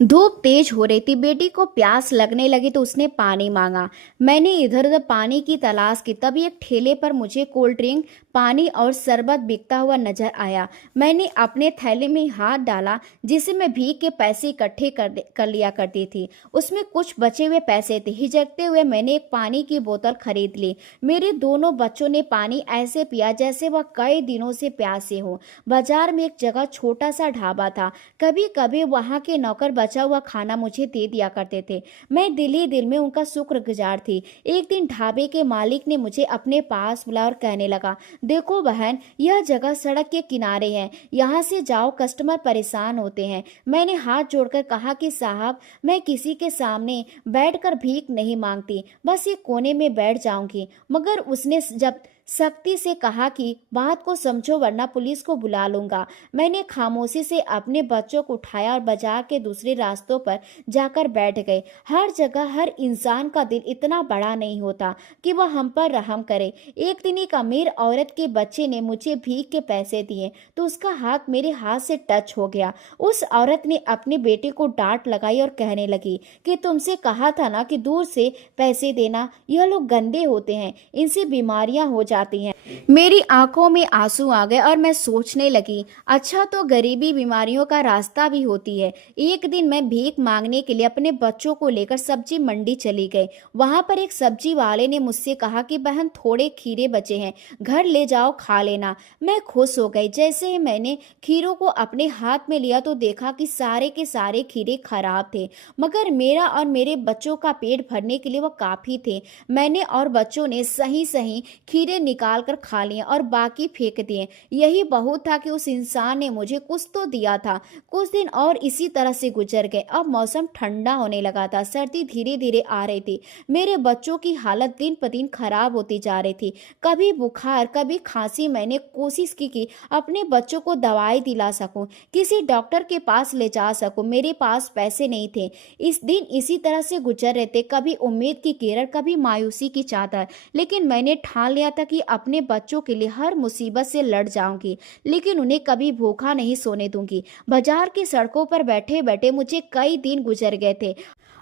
धूप तेज हो रही थी। बेटी को प्यास लगने लगी तो उसने पानी मांगा। मैंने इधर उधर पानी की तलाश की, तभी एक ठेले पर मुझे कोल्ड ड्रिंक, पानी और शरबत बिकता हुआ नजर आया। मैंने अपने थैले में हाथ डाला जिसे मैं भीख के पैसे इकट्ठे कर लिया करती थी। उसमें कुछ बचे हुए पैसे थे। हिचकते हुए मैंने एक पानी की बोतल खरीद ली। मेरे दोनों बच्चों ने पानी ऐसे पिया जैसे वह कई दिनों से प्यासे हो। बाजार में एक जगह छोटा सा ढाबा था। कभी कभी वहाँ के नौकर बचा हुआ खाना मुझे दे दिया करते थे। मैं दिल ही दिल में उनका शुक्रगुजार थी। एक दिन ढाबे के मालिक ने मुझे अपने पास बुलाया और कहने लगा, देखो बहन, यह जगह सड़क के किनारे है, यहाँ से जाओ, कस्टमर परेशान होते हैं। मैंने हाथ जोड़कर कहा कि साहब, मैं किसी के सामने बैठकर भीख नहीं मांगती, बस एक कोने में बैठ जाऊंगी। मगर उसने जब सख्ती से कहा कि बात को समझो वरना पुलिस को बुला लूंगा। मैंने खामोशी से अपने बच्चों को उठाया और बाजार के दूसरे रास्तों पर जाकर बैठ गए। हर जगह हर इंसान का दिल इतना बड़ा नहीं होता कि वह हम पर रहम करे। एक दिन एक अमीर औरत के बच्चे ने मुझे भीख के पैसे दिए तो उसका हाथ मेरे हाथ से टच हो गया। उस औरत ने अपने बेटे को डांट लगाई और कहने लगी कि तुमसे कहा था ना कि दूर से पैसे देना, यह लोग गंदे होते हैं, इनसे बीमारियां हो जाती हैं। मेरी आंखों में आंसू आ गए और मैं सोचने लगी, अच्छा तो गरीबी बीमारियों का रास्ता भी होती है। एक दिन मैं भीख मांगने के लिए अपने बच्चों को लेकर सब्जी मंडी चली गई। वहां पर एक सब्जी वाले ने मुझसे कहा कि बहन, थोड़े खीरे बचे हैं, घर ले जाओ, खा लेना। मैं खुश हो गई। जैसे ही मैंने खीरों को अपने हाथ में लिया तो देखा कि सारे के सारे खीरे खराब थे, मगर मेरा और मेरे बच्चों का पेट भरने के लिए वह काफी थे। मैंने और बच्चों ने सही सही खीरे निकाल कर खा लिए और बाकी फेंक दिए। यही बहुत था कि उस इंसान ने मुझे कुछ तो दिया था। कुछ दिन और इसी तरह से गुजर गए। अब मौसम ठंडा होने लगा था, सर्दी धीरे धीरे आ रही थी। मेरे बच्चों की हालत दिन पर दिन खराब होती जा रही थी। कभी बुखार, कभी खांसी। मैंने कोशिश की कि अपने बच्चों को दवाई दिला सकूं, किसी डॉक्टर के पास ले जा सकूं। मेरे पास पैसे नहीं थे। इस दिन इसी तरह से गुजर रहे थे, कभी उम्मीद की किरण, कभी मायूसी की चादर। लेकिन मैंने ठान लिया था कि अपने बच्चों के लिए हर मुसीबत से लड़ जाऊंगी, लेकिन उन्हें कभी भूखा नहीं सोने दूंगी। बाजार की सड़कों पर बैठे बैठे मुझे कई दिन गुजर गए थे।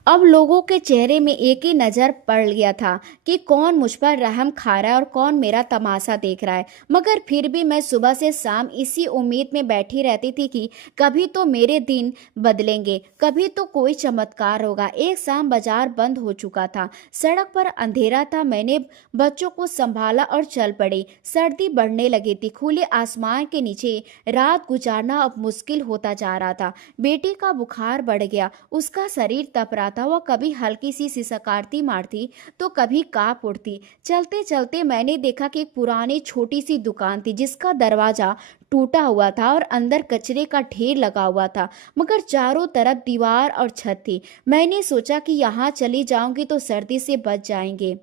अब लोगों के चेहरे में एक ही नज़र पड़ गया था कि कौन मुझ पर रहम खा रहा है और कौन मेरा तमाशा देख रहा है। मगर फिर भी मैं सुबह से शाम इसी उम्मीद में बैठी रहती थी कि कभी तो मेरे दिन बदलेंगे, कभी तो कोई चमत्कार होगा। एक शाम बाजार बंद हो चुका था, सड़क पर अंधेरा था। मैंने बच्चों को संभाला और चल पड़ी। सर्दी बढ़ने लगी थी। खुले आसमान के नीचे रात गुजारना अब मुश्किल होता जा रहा था। बेटी का बुखार बढ़ गया, उसका शरीर तप रहा था। वह कभी हल्की सी सिसकारती मारती तो कभी काँप उठती। चलते चलते मैंने देखा कि एक पुरानी छोटी सी दुकान थी जिसका दरवाजा टूटा हुआ था और अंदर कचरे का ढेर लगा हुआ था, मगर चारों तरफ दीवार और छत थी। मैंने सोचा कि यहाँ चली जाऊंगी तो सर्दी से बच जाएंगे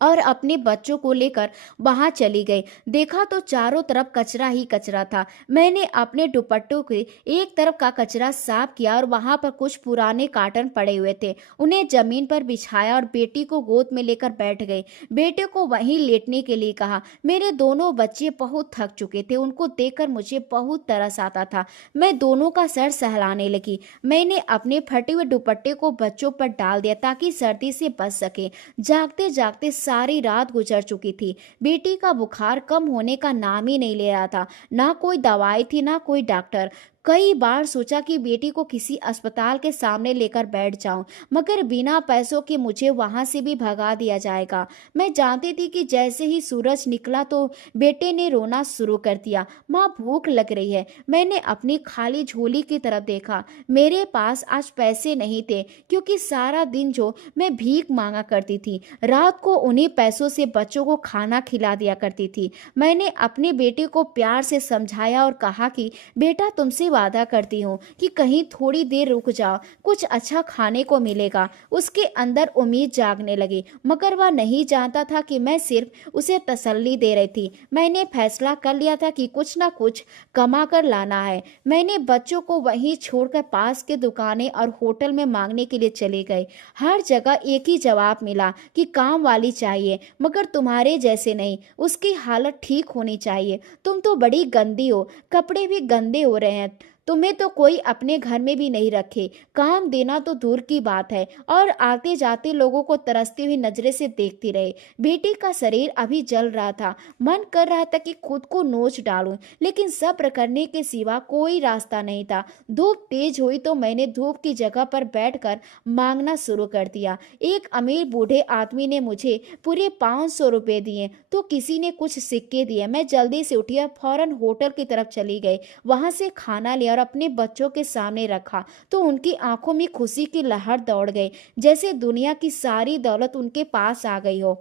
और अपने बच्चों को लेकर वहां चली गई। देखा तो चारों तरफ कचरा ही कचरा था। मैंने अपने दुपट्टों के एक तरफ का कचरा साफ किया और वहां पर कुछ पुराने कार्टन पड़े हुए थे, उन्हें जमीन पर बिछाया और बेटी को गोद में लेकर बैठ गई। बेटे को वहीं लेटने के लिए कहा। मेरे दोनों बच्चे बहुत थक चुके थे, उनको देखकर मुझे बहुत तरस आता था। मैं दोनों का सर सहलाने लगी। मैंने अपने फटे हुए दुपट्टे को बच्चों पर डाल दिया ताकि सर्दी से बच सके। जागते जागते सारी रात गुजर चुकी थी। बेटी का बुखार कम होने का नाम ही नहीं ले रहा था। ना कोई दवाई थी, ना कोई डॉक्टर। कई बार सोचा कि बेटी को किसी अस्पताल के सामने लेकर बैठ जाऊं, मगर बिना पैसों के मुझे वहां से भी भगा दिया जाएगा। मैं जानती थी कि जैसे ही सूरज निकला तो बेटे ने रोना शुरू कर दिया। माँ, भूख लग रही है। मैंने अपनी खाली झोली की तरफ देखा। मेरे पास आज पैसे नहीं थे, क्योंकि सारा दिन जो मैं भीख मांगा करती थी, रात को उन्हीं पैसों से बच्चों को खाना खिला दिया करती थी। मैंने अपने बेटे को प्यार से समझाया और कहा कि बेटा, तुमसे वादा करती हूँ कि कहीं थोड़ी देर रुक जाओ, कुछ अच्छा खाने को मिलेगा। उसके अंदर उम्मीद जागने लगी, मगर वह नहीं जानता था कि मैं सिर्फ उसे तसल्ली दे रही थी। मैंने फैसला कर लिया था कि कुछ ना कुछ कमा कर लाना है। मैंने बच्चों को वहीं छोड़कर पास के दुकानें और होटल में मांगने के लिए चली गई। हर जगह एक ही जवाब मिला कि काम वाली चाहिए, मगर तुम्हारे जैसे नहीं, उसकी हालत ठीक होनी चाहिए। तुम तो बड़ी गंदी हो, कपड़े भी गंदे हो रहे हैं, तुम्हें तो कोई अपने घर में भी नहीं रखे। काम देना तो दूर की बात है। और आते जाते लोगों को तरसती हुई नजरें से देखती रही। बेटी का शरीर अभी जल रहा था। मन कर रहा था कि खुद को नोच डालूं, लेकिन सब्र करने के सिवा कोई रास्ता नहीं था। धूप तेज हुई तो मैंने धूप की जगह पर बैठकर मांगना शुरू कर दिया। एक अमीर बूढ़े आदमी ने मुझे पूरे 500 रुपये दिए तो किसी ने कुछ सिक्के दिए। मैं जल्दी से उठी और फौरन होटल की तरफ चली गई। वहां से खाना लिया और अपने बच्चों के सामने रखा तो उनकी आंखों में खुशी की लहर दौड़ गई, जैसे दुनिया की सारी दौलत उनके पास आ गई हो।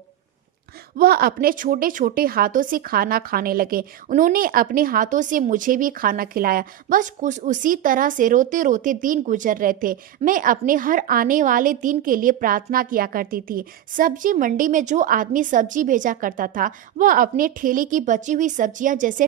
वह अपने छोटे छोटे हाथों से खाना खाने लगे। उन्होंने अपने हाथों से मुझे भी खाना खिलाया। बस कुछ उसी तरह से रोते रोते दिन गुजर रहे थे। मैं अपने हर आने वाले दिन के लिए प्रार्थना किया करती थी। सब्जी मंडी में जो आदमी सब्जी भेजा करता था, वह अपने ठेले की बची हुई सब्जियां जैसे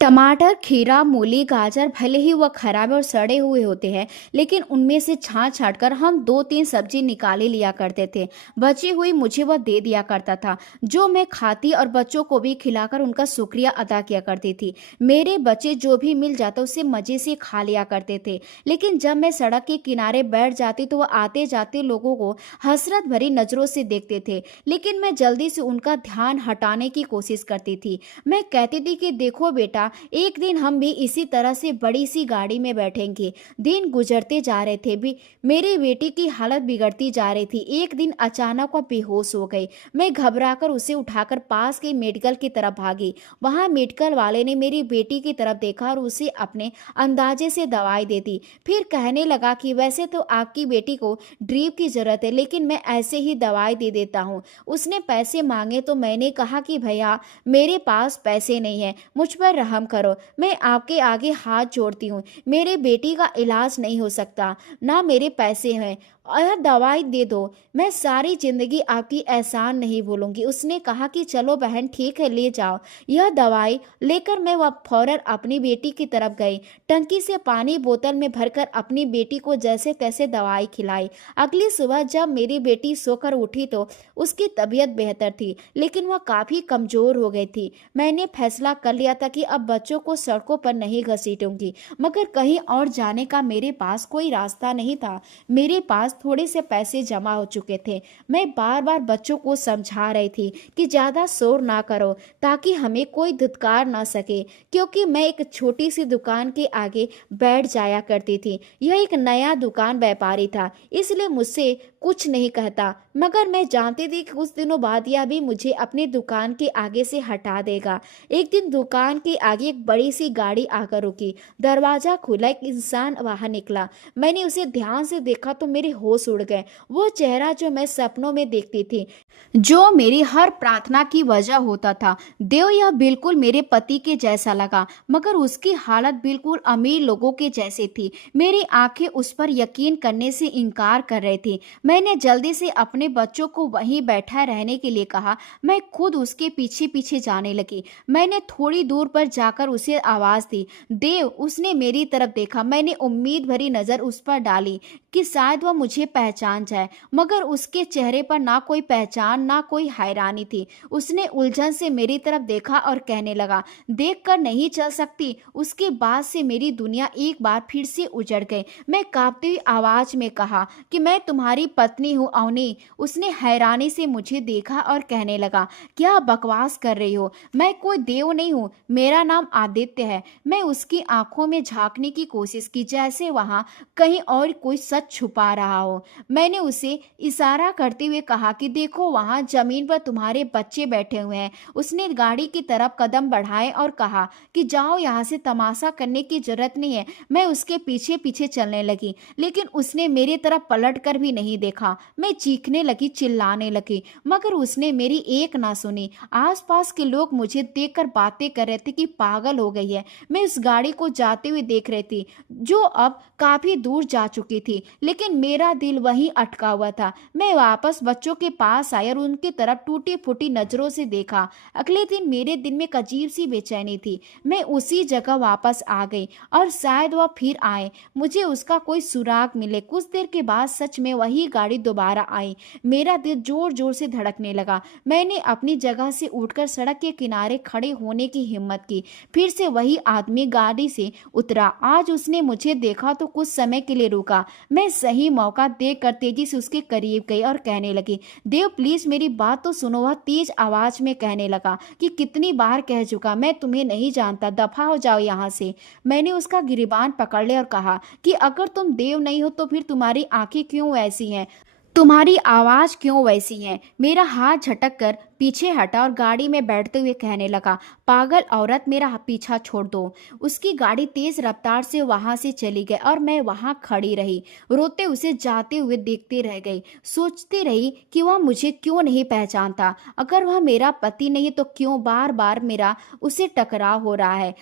टमाटर, खीरा, मूली, गाजर, भले ही वह खराब और सड़े हुए होते हैं, लेकिन उनमें से छांट छांट कर हम 2-3 सब्जी निकाले लिया करते थे। बची हुई मुझे वह दे दिया करता था, जो मैं खाती और बच्चों को भी खिलाकर उनका शुक्रिया अदा किया करती थी। मेरे बच्चे जो भी मिल जाता उसे मजे से खा लिया करते थे, लेकिन जब मैं सड़क के किनारे बैठ जाती तो वह आते जाते लोगों को हसरत भरी नजरों से देखते थे, लेकिन मैं जल्दी से उनका ध्यान हटाने की कोशिश करती थी। मैं कहती थी कि देखो बेटा, एक दिन हम भी इसी तरह से बड़ी सी गाड़ी में बैठेंगे। दिन गुजरते जा रहे थे भी, मेरी बेटी की हालत बिगड़ती जा रही थी। एक दिन अचानक वह बेहोश हो गई। मैं घबराकर उसे उठाकर पास के मेडिकल की तरफ भागी। वहां मेडिकल वाले ने मेरी बेटी की तरफ देखा और उसे अपने अंदाजे से दवाई दे दी। फिर कहने लगा कि वैसे तो आपकी बेटी को ड्रीप की जरूरत है, लेकिन मैं ऐसे ही दवाई दे देता हूँ। उसने पैसे मांगे तो मैंने कहा कि भैया, मेरे पास पैसे नहीं है, मुझ पर रहम करो। मैं आपके आगे हाथ जोड़ती हूँ, मेरे बेटी का इलाज नहीं हो सकता, ना मेरे पैसे हैं, यह दवाई दे दो। मैं सारी जिंदगी आपकी एहसान नहीं भूलूंगी। उसने कहा कि चलो बहन, ठीक है, ले जाओ। यह दवाई लेकर मैं वह फौरन अपनी बेटी की तरफ गई। टंकी से पानी बोतल में भरकर अपनी बेटी को जैसे तैसे दवाई खिलाई। अगली सुबह जब मेरी बेटी सोकर उठी तो उसकी तबीयत बेहतर थी, लेकिन वह काफ़ी कमज़ोर हो गई थी। मैंने फैसला कर लिया था कि अब बच्चों को सड़कों पर नहीं घसीटूंगी, मगर कहीं और जाने का मेरे पास कोई रास्ता नहीं था। मेरे पास थोड़े से पैसे जमा हो चुके थे। मैं बार बार बच्चों को समझा रही थी कि ज़्यादा शोर ना करो ताकि हमें कोई धुतकार ना सके, क्योंकि मैं एक छोटी सी दुकान के आगे बैठ जाया करती थी। यह एक नया दुकान व्यापारी था, इसलिए मुझसे कुछ नहीं कहता, मगर मैं जानती थी कि कुछ दिनों बाद यह भी मुझे अपनी दुकान के आगे से हटा देगा। एक दिन दुकान के के आगे एक बड़ी सी गाड़ी आकर रुकी। दरवाजा खुला, एक इंसान बाहर निकला। मैंने उसे ध्यान से देखा तो मेरे होश उड़ गए। वो चेहरा जो मैं सपनों में देखती थी, जो मेरी हर प्रार्थना की वजह होता था। देव, यह बिल्कुल मेरे पति के जैसा लगा, मगर उसकी हालत बिल्कुल अमीर लोगों के जैसी थी। मेरी आंखें उस पर यकीन करने से इनकार कर रही थी। मैंने जल्दी से अपने बच्चों को वहीं बैठा रहने के लिए कहा। मैं खुद उसके पीछे पीछे जाने लगी। मैंने थोड़ी दूर पर जाकर उसे आवाज दी, देव। उसने मेरी तरफ देखा। मैंने उम्मीद भरी नजर उस पर डाली कि शायद वह मुझे पहचान जाए, मगर उसके चेहरे पर ना कोई पहचान, ना कोई हैरानी थी। उसने उलझन से मेरी तरफ देखा और कहने लगा, देखकर नहीं चल सकती। उसके बाद से मेरी दुनिया एक बार फिर से उजड़ गई। मैं कांपती हुई आवाज में कहा कि मैं तुम्हारी पत्नी हूँ अवनी। उसने हैरानी से मुझे देखा और कहने लगा, क्या बकवास कर रही हो? मैं कोई देव नहीं हूँ, मेरा नाम आदित्य है। मैं उसकी आंखों में झांकने की कोशिश की, जैसे वहां कहीं और कोई सच छुपा रहा हो। मैंने उसे इशारा करते हुए कहा कि देखो, वहां जमीन पर तुम्हारे बच्चे बैठे हुए हैं। उसने गाड़ी की तरफ कदम बढ़ाए और कहा कि जाओ, यहाँ से तमाशा करने की जरूरत नहीं है। मैं उसके पीछे पीछे चलने लगी, लेकिन उसने मेरी तरफ पलट कर भी नहीं देखा। मैं चीखने लगी, चिल्लाने लगी, मगर उसने मेरी एक ना सुनी। आसपास के लोग मुझे देखकर बातें कर रहे थे कि पागल हो गई है। मैं उस गाड़ी को जाते हुए देख रही थी, जो अब काफी दूर जा चुकी थी, लेकिन मेरा दिल वहीं अटका हुआ था। मैं वापस बच्चों के पास आई और उनकी तरफ टूटी फूटी नजरों से देखा। अगले दिन मेरे दिल में एक अजीब सी बेचैनी थी। मैं उसी जगह वापस आ गई और शायद वह फिर आए, मुझे उसका कोई सुराग मिले। कुछ देर के बाद सच में वही गाड़ी दोबारा आई। मेरा दिल जोर जोर से धड़कने लगा। मैंने अपनी जगह से उठकर सड़क के किनारे खड़े होने की हिम्मत की। फिर से वही आदमी गाड़ी से उतरा। आज उसने मुझे देखा तो कुछ समय के लिए रुका। मैं सही मौका देखकर तेजी से उसके करीब गई और कहने लगी, देव प्लीज मेरी बात तो सुनो। वह तेज आवाज में कहने लगा कि कितनी बार कह चुका, मैं तुम्हें नहीं जानता, दफा हो जाओ यहाँ से। मैंने उसका गिरबान पकड़ लिया और कहा कि अगर तुम देव नहीं हो तो फिर तुम्हारी आंखें क्यों ऐसी हैं, तुम्हारी आवाज क्यों वैसी है? मेरा हाथ झटक कर पीछे हटा और गाड़ी में बैठते हुए कहने लगा, पागल औरत, मेरा पीछा छोड़ दो। उसकी गाड़ी तेज रफ्तार से वहां से चली गई और मैं वहां खड़ी रही, रोते उसे जाते हुए देखते रह गई। सोचती रही कि वह मुझे क्यों नहीं पहचानता। अगर वह मेरा पति नहीं तो क्यों बार बार मेरा उसे टकराव हो रहा है।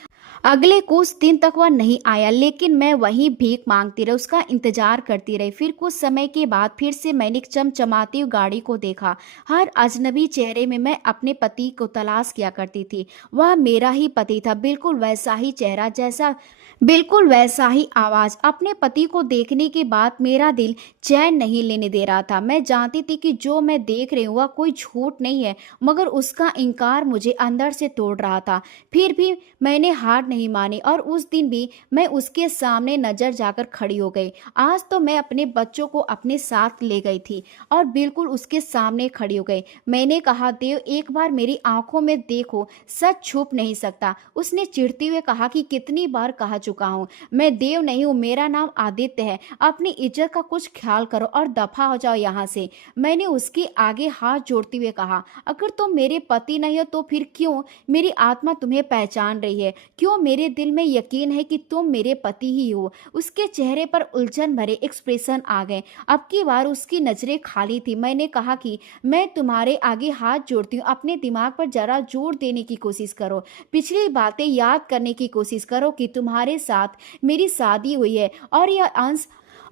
अगले कुछ दिन तक वह नहीं आया, लेकिन मैं वहीं भीख मांगती रही, उसका इंतजार करती रही। फिर कुछ समय के बाद फिर से मैंने एक चमचमाती हुई गाड़ी को देखा। हर अजनबी चेहरे में मैं अपने पति को तलाश किया करती थी। वह मेरा ही पति था, बिल्कुल वैसा ही चेहरा, जैसा बिल्कुल वैसा ही आवाज। अपने पति को देखने के बाद मेरा दिल चैन नहीं लेने दे रहा था। मैं जानती थी कि जो मैं देख रही हूँ वह कोई झूठ नहीं है, मगर उसका इनकार मुझे अंदर से तोड़ रहा था। फिर भी मैंने हार नहीं मानी और उस दिन भी मैं उसके सामने नजर जाकर खड़ी हो गई। आज तो मैं अपने बच्चों को अपने साथ ले गई थी और बिल्कुल उसके सामने खड़ी हो गई। मैंने कहा, देव एक बार मेरी आंखों में देखो, सच छुप नहीं सकता। उसने चिढ़ते हुए कहा कि कितनी बार कहा चुका हूँ, मैं देव नहीं हूँ, मेरा नाम आदित्य है। अपनी इज्जत का कुछ ख्याल करो और दफा हो जाओ यहाँ से। मैंने उसके आगे हाथ जोड़ते हुए कहा, अगर तुम मेरे पति नहीं हो तो फिर क्यों मेरी आत्मा तुम्हें पहचान रही है? क्यों मेरे दिल में यकीन है कि तुम मेरे पति ही हो? उसके चेहरे पर उलझन भरे एक्सप्रेशन आ गए। अब की बार उसकी नजरें खाली थी। मैंने कहा कि मैं तुम्हारे आगे हाथ जोड़ती हूँ, अपने दिमाग पर जरा जोर देने की कोशिश करो, पिछली बातें याद करने की कोशिश करो कि तुम्हारे साथ मेरी शादी हुई है और यह अंश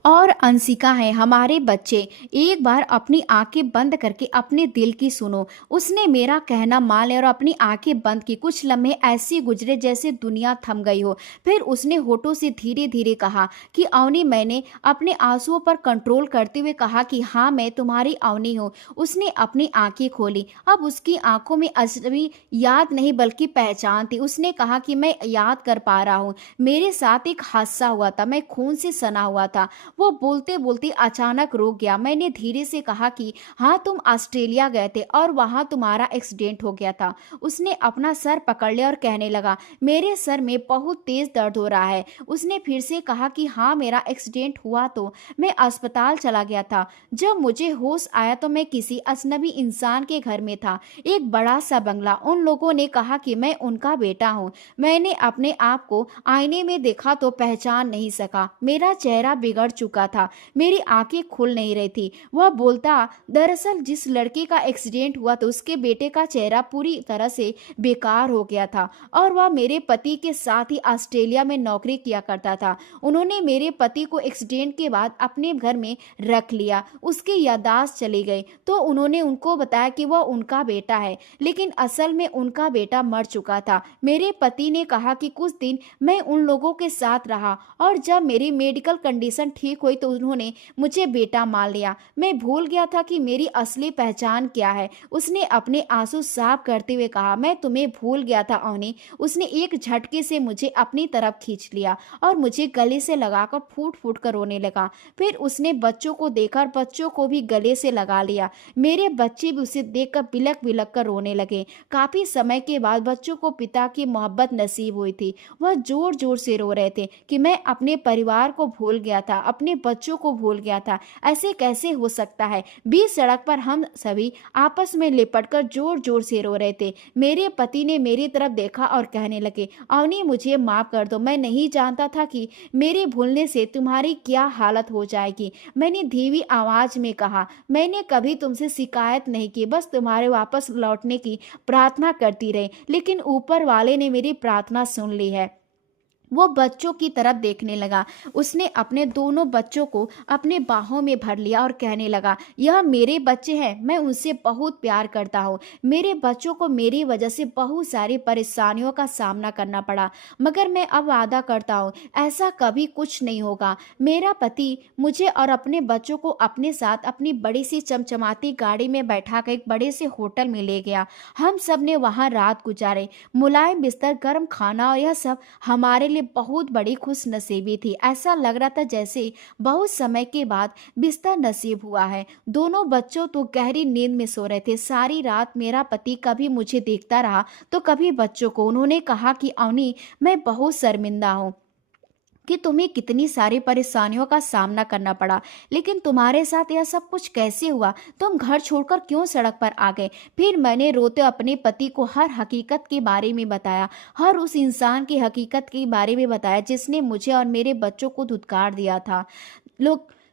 और अंशिका है, हमारे बच्चे। एक बार अपनी आंखें बंद करके अपने दिल की सुनो। उसने मेरा कहना मान लिया और अपनी आंखें बंद की। कुछ लम्हे ऐसे गुजरे जैसे दुनिया थम गई हो। फिर उसने होठों से धीरे धीरे कहा कि अवनी। मैंने अपने आंसुओं पर कंट्रोल करते हुए कहा कि हाँ, मैं तुम्हारी अवनी हूँ। उसने अपनी आंखें खोली। अब उसकी आंखों में अजनबी याद नहीं बल्कि पहचान थी। उसने कहा कि मैं याद कर पा रहा हूँ, मेरे साथ एक हादसा हुआ था, मैं खून से सना हुआ था। वो बोलते बोलते अचानक रुक गया। मैंने धीरे से कहा कि हाँ, तुम ऑस्ट्रेलिया गए थे और वहां तुम्हारा एक्सीडेंट हो गया था। उसने अपना सर पकड़ लिया और कहने लगा, मेरे सर में बहुत तेज दर्द हो रहा है। उसने फिर से कहा कि हाँ, मेरा एक्सीडेंट हुआ तो मैं अस्पताल चला गया था। जब मुझे होश आया तो मैं किसी अजनबी इंसान के घर में था, एक बड़ा सा बंगला। उन लोगों ने कहा कि मैं उनका बेटा हूँ। मैंने अपने आप को आईने में देखा तो पहचान नहीं सका। मेरा चेहरा बिगड़ चुका था, मेरी आंखें खुल नहीं रही थी। वह बोलता, दरअसल जिस लड़के का एक्सीडेंट हुआ तो उसके बेटे का चेहरा पूरी तरह से बेकार हो गया था और वह मेरे पति के साथ ही ऑस्ट्रेलिया में नौकरी किया करता था। उन्होंने मेरे पति को एक्सीडेंट के बाद अपने घर में रख लिया। उसकी याददाश्त चली गई तो उन्होंने उनको बताया कि वह उनका बेटा है, लेकिन असल में उनका बेटा मर चुका था। मेरे पति ने कहा कि कुछ दिन मैं उन लोगों के साथ रहा और जब मेरी मेडिकल कंडीशन ठीक हुई तो उन्होंने मुझे बेटा मान लिया। मैं भूल गया था कि मेरी असली पहचान क्या है। उसने अपने आंसू साफ करते हुए कहा, मैं तुम्हें भूल गया था अवनी। उसने एक झटके से मुझे अपनी तरफ खींच लिया और मुझे गले से लगाकर फूट फूट कर रोने लगा। फिर उसने बच्चों को देखा और बच्चों को भी गले से लगा लिया। मेरे बच्चे भी उसे देखकर बिलक बिलक कर रोने लगे। काफी समय के बाद बच्चों को पिता की मोहब्बत नसीब हुई थी। वह जोर जोर से रो रहे थे कि मैं अपने परिवार को भूल गया था, अपने बच्चों को भूल गया था। ऐसे कैसे हो सकता है। बीच सड़क पर हम सभी आपस में लिपटकर जोर जोर से रो रहे थे। मेरे पति ने मेरी तरफ देखा और कहने लगे, अवनी मुझे माफ कर दो, मैं नहीं जानता था कि मेरे भूलने से तुम्हारी क्या हालत हो जाएगी। मैंने धीमी आवाज में कहा, मैंने कभी तुमसे शिकायत नहीं की, बस तुम्हारे वापस लौटने की प्रार्थना करती रही, लेकिन ऊपर वाले ने मेरी प्रार्थना सुन ली है। वो बच्चों की तरफ देखने लगा। उसने अपने दोनों बच्चों को अपने बाहों में भर लिया और कहने लगा, यह मेरे बच्चे हैं, मैं उनसे बहुत प्यार करता हूँ। मेरे बच्चों को मेरी वजह से बहुत सारी परेशानियों का सामना करना पड़ा, मगर मैं अब वादा करता हूँ ऐसा कभी कुछ नहीं होगा। मेरा पति मुझे और अपने बच्चों को अपने साथ अपनी बड़ी सी चमचमाती गाड़ी में बैठा कर एक बड़े से होटल में ले गया। हम सब ने वहाँ रात गुजारे। मुलायम बिस्तर, गर्म खाना और यह सब हमारे लिए बहुत बड़ी खुश नसीबी थी। ऐसा लग रहा था जैसे बहुत समय के बाद बिस्तर नसीब हुआ है। दोनों बच्चों तो गहरी नींद में सो रहे थे। सारी रात मेरा पति कभी मुझे देखता रहा तो कभी बच्चों को। उन्होंने कहा कि अवनी, मैं बहुत शर्मिंदा हूँ कि तुम्हें कितनी सारी परेशानियों का सामना करना पड़ा, लेकिन तुम्हारे साथ यह सब कुछ कैसे हुआ? तुम घर छोड़कर क्यों सड़क पर आ गए? फिर मैंने रोते अपने पति को हर हकीकत के बारे में बताया, हर उस इंसान की हकीकत के बारे में बताया जिसने मुझे और मेरे बच्चों को धुतकार दिया था।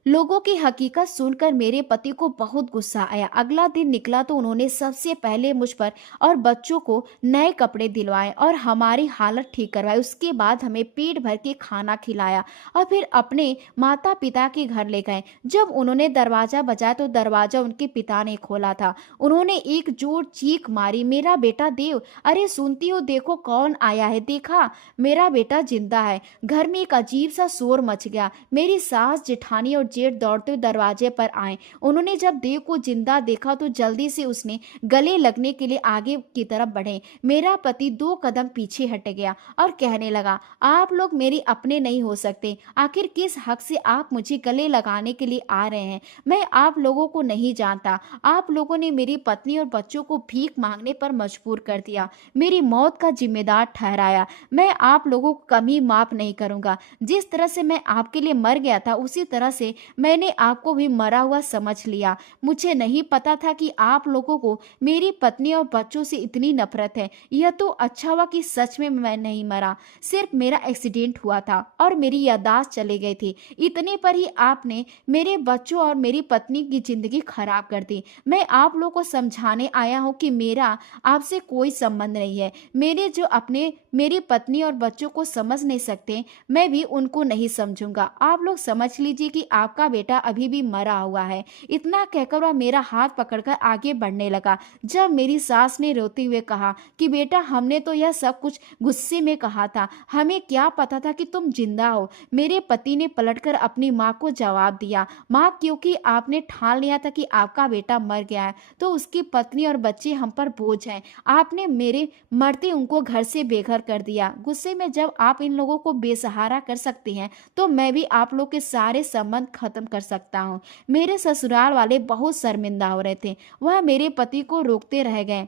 लोगों की हकीकत सुनकर मेरे पति को बहुत गुस्सा आया। अगला दिन निकला तो उन्होंने सबसे पहले मुझ पर और बच्चों को नए कपड़े दिलवाए और हमारी हालत ठीक करवाई। उसके बाद हमें पेट भर के खाना खिलाया और फिर अपने माता पिता के घर ले गए। जब उन्होंने दरवाजा बजाया तो दरवाजा उनके पिता ने खोला था। उन्होंने एक जोर चीख मारी, मेरा बेटा देव, अरे सुनती हो, देखो कौन आया है। देखा, मेरा बेटा जिंदा है। घर में एक अजीब सा शोर मच गया। मेरी सास, जेठानी और जेठ दौड़ते हुए दरवाजे पर आए। उन्होंने जब देव को जिंदा देखा तो जल्दी से उसने गले लगने के लिए आगे की तरफ बढ़े। मेरा पति 2 कदम पीछे हट गया और कहने लगा, आप लोग मेरे अपने नहीं हो सकते। आखिर किस हक से आप मुझे गले लगाने के लिए आ रहे हैं? मैं आप लोगों को नहीं जानता। आप लोगों ने मेरी पत्नी और बच्चों को भीख मांगने पर मजबूर कर दिया, मेरी मौत का जिम्मेदार ठहराया। मैं आप लोगों को कभी माफ नहीं करूंगा। जिस तरह से मैं आपके लिए मर गया था उसी तरह से मैंने आपको भी मरा हुआ समझ लिया। मुझे नहीं पता था कि आप लोगों को मेरी पत्नी और बच्चों से इतनी नफरत है। यह तो अच्छा हुआ कि सच में मैं नहीं मरा, सिर्फ मेरा एक्सीडेंट हुआ था और मेरी याददाश्त चली गई थी। इतने पर ही आपने मेरे बच्चों और मेरी पत्नी की जिंदगी खराब कर दी। मैं आप लोगों को समझाने आया हूँ कि मेरा आपसे कोई संबंध नहीं है। मेरी पत्नी और बच्चों को समझ नहीं सकते, मैं भी उनको नहीं समझूंगा। आप लोग समझ लीजिए कि आपका बेटा अभी भी मरा हुआ है। इतना कहकर वह मेरा हाथ पकड़कर आगे बढ़ने लगा। जब मेरी सास ने रोते हुए कहा कि बेटा, हमने तो यह सब कुछ गुस्से में कहा था, हमें क्या पता था कि तुम जिंदा हो। मेरे पति ने पलटकर अपनी माँ को जवाब दिया, माँ, क्योंकि आपने ठान लिया था कि आपका बेटा मर गया है तो उसकी पत्नी और बच्चे हम पर बोझ हैं। आपने मेरे मरते उनको घर से बेघर कर दिया। गुस्से में जब आप इन लोगों को बेसहारा कर सकती हैं तो मैं भी आप लोग के सारे संबंध खत्म कर सकता हूँ। मेरे ससुराल वाले बहुत शर्मिंदा हो रहे थे। वह मेरे पति को रोकते रह गए,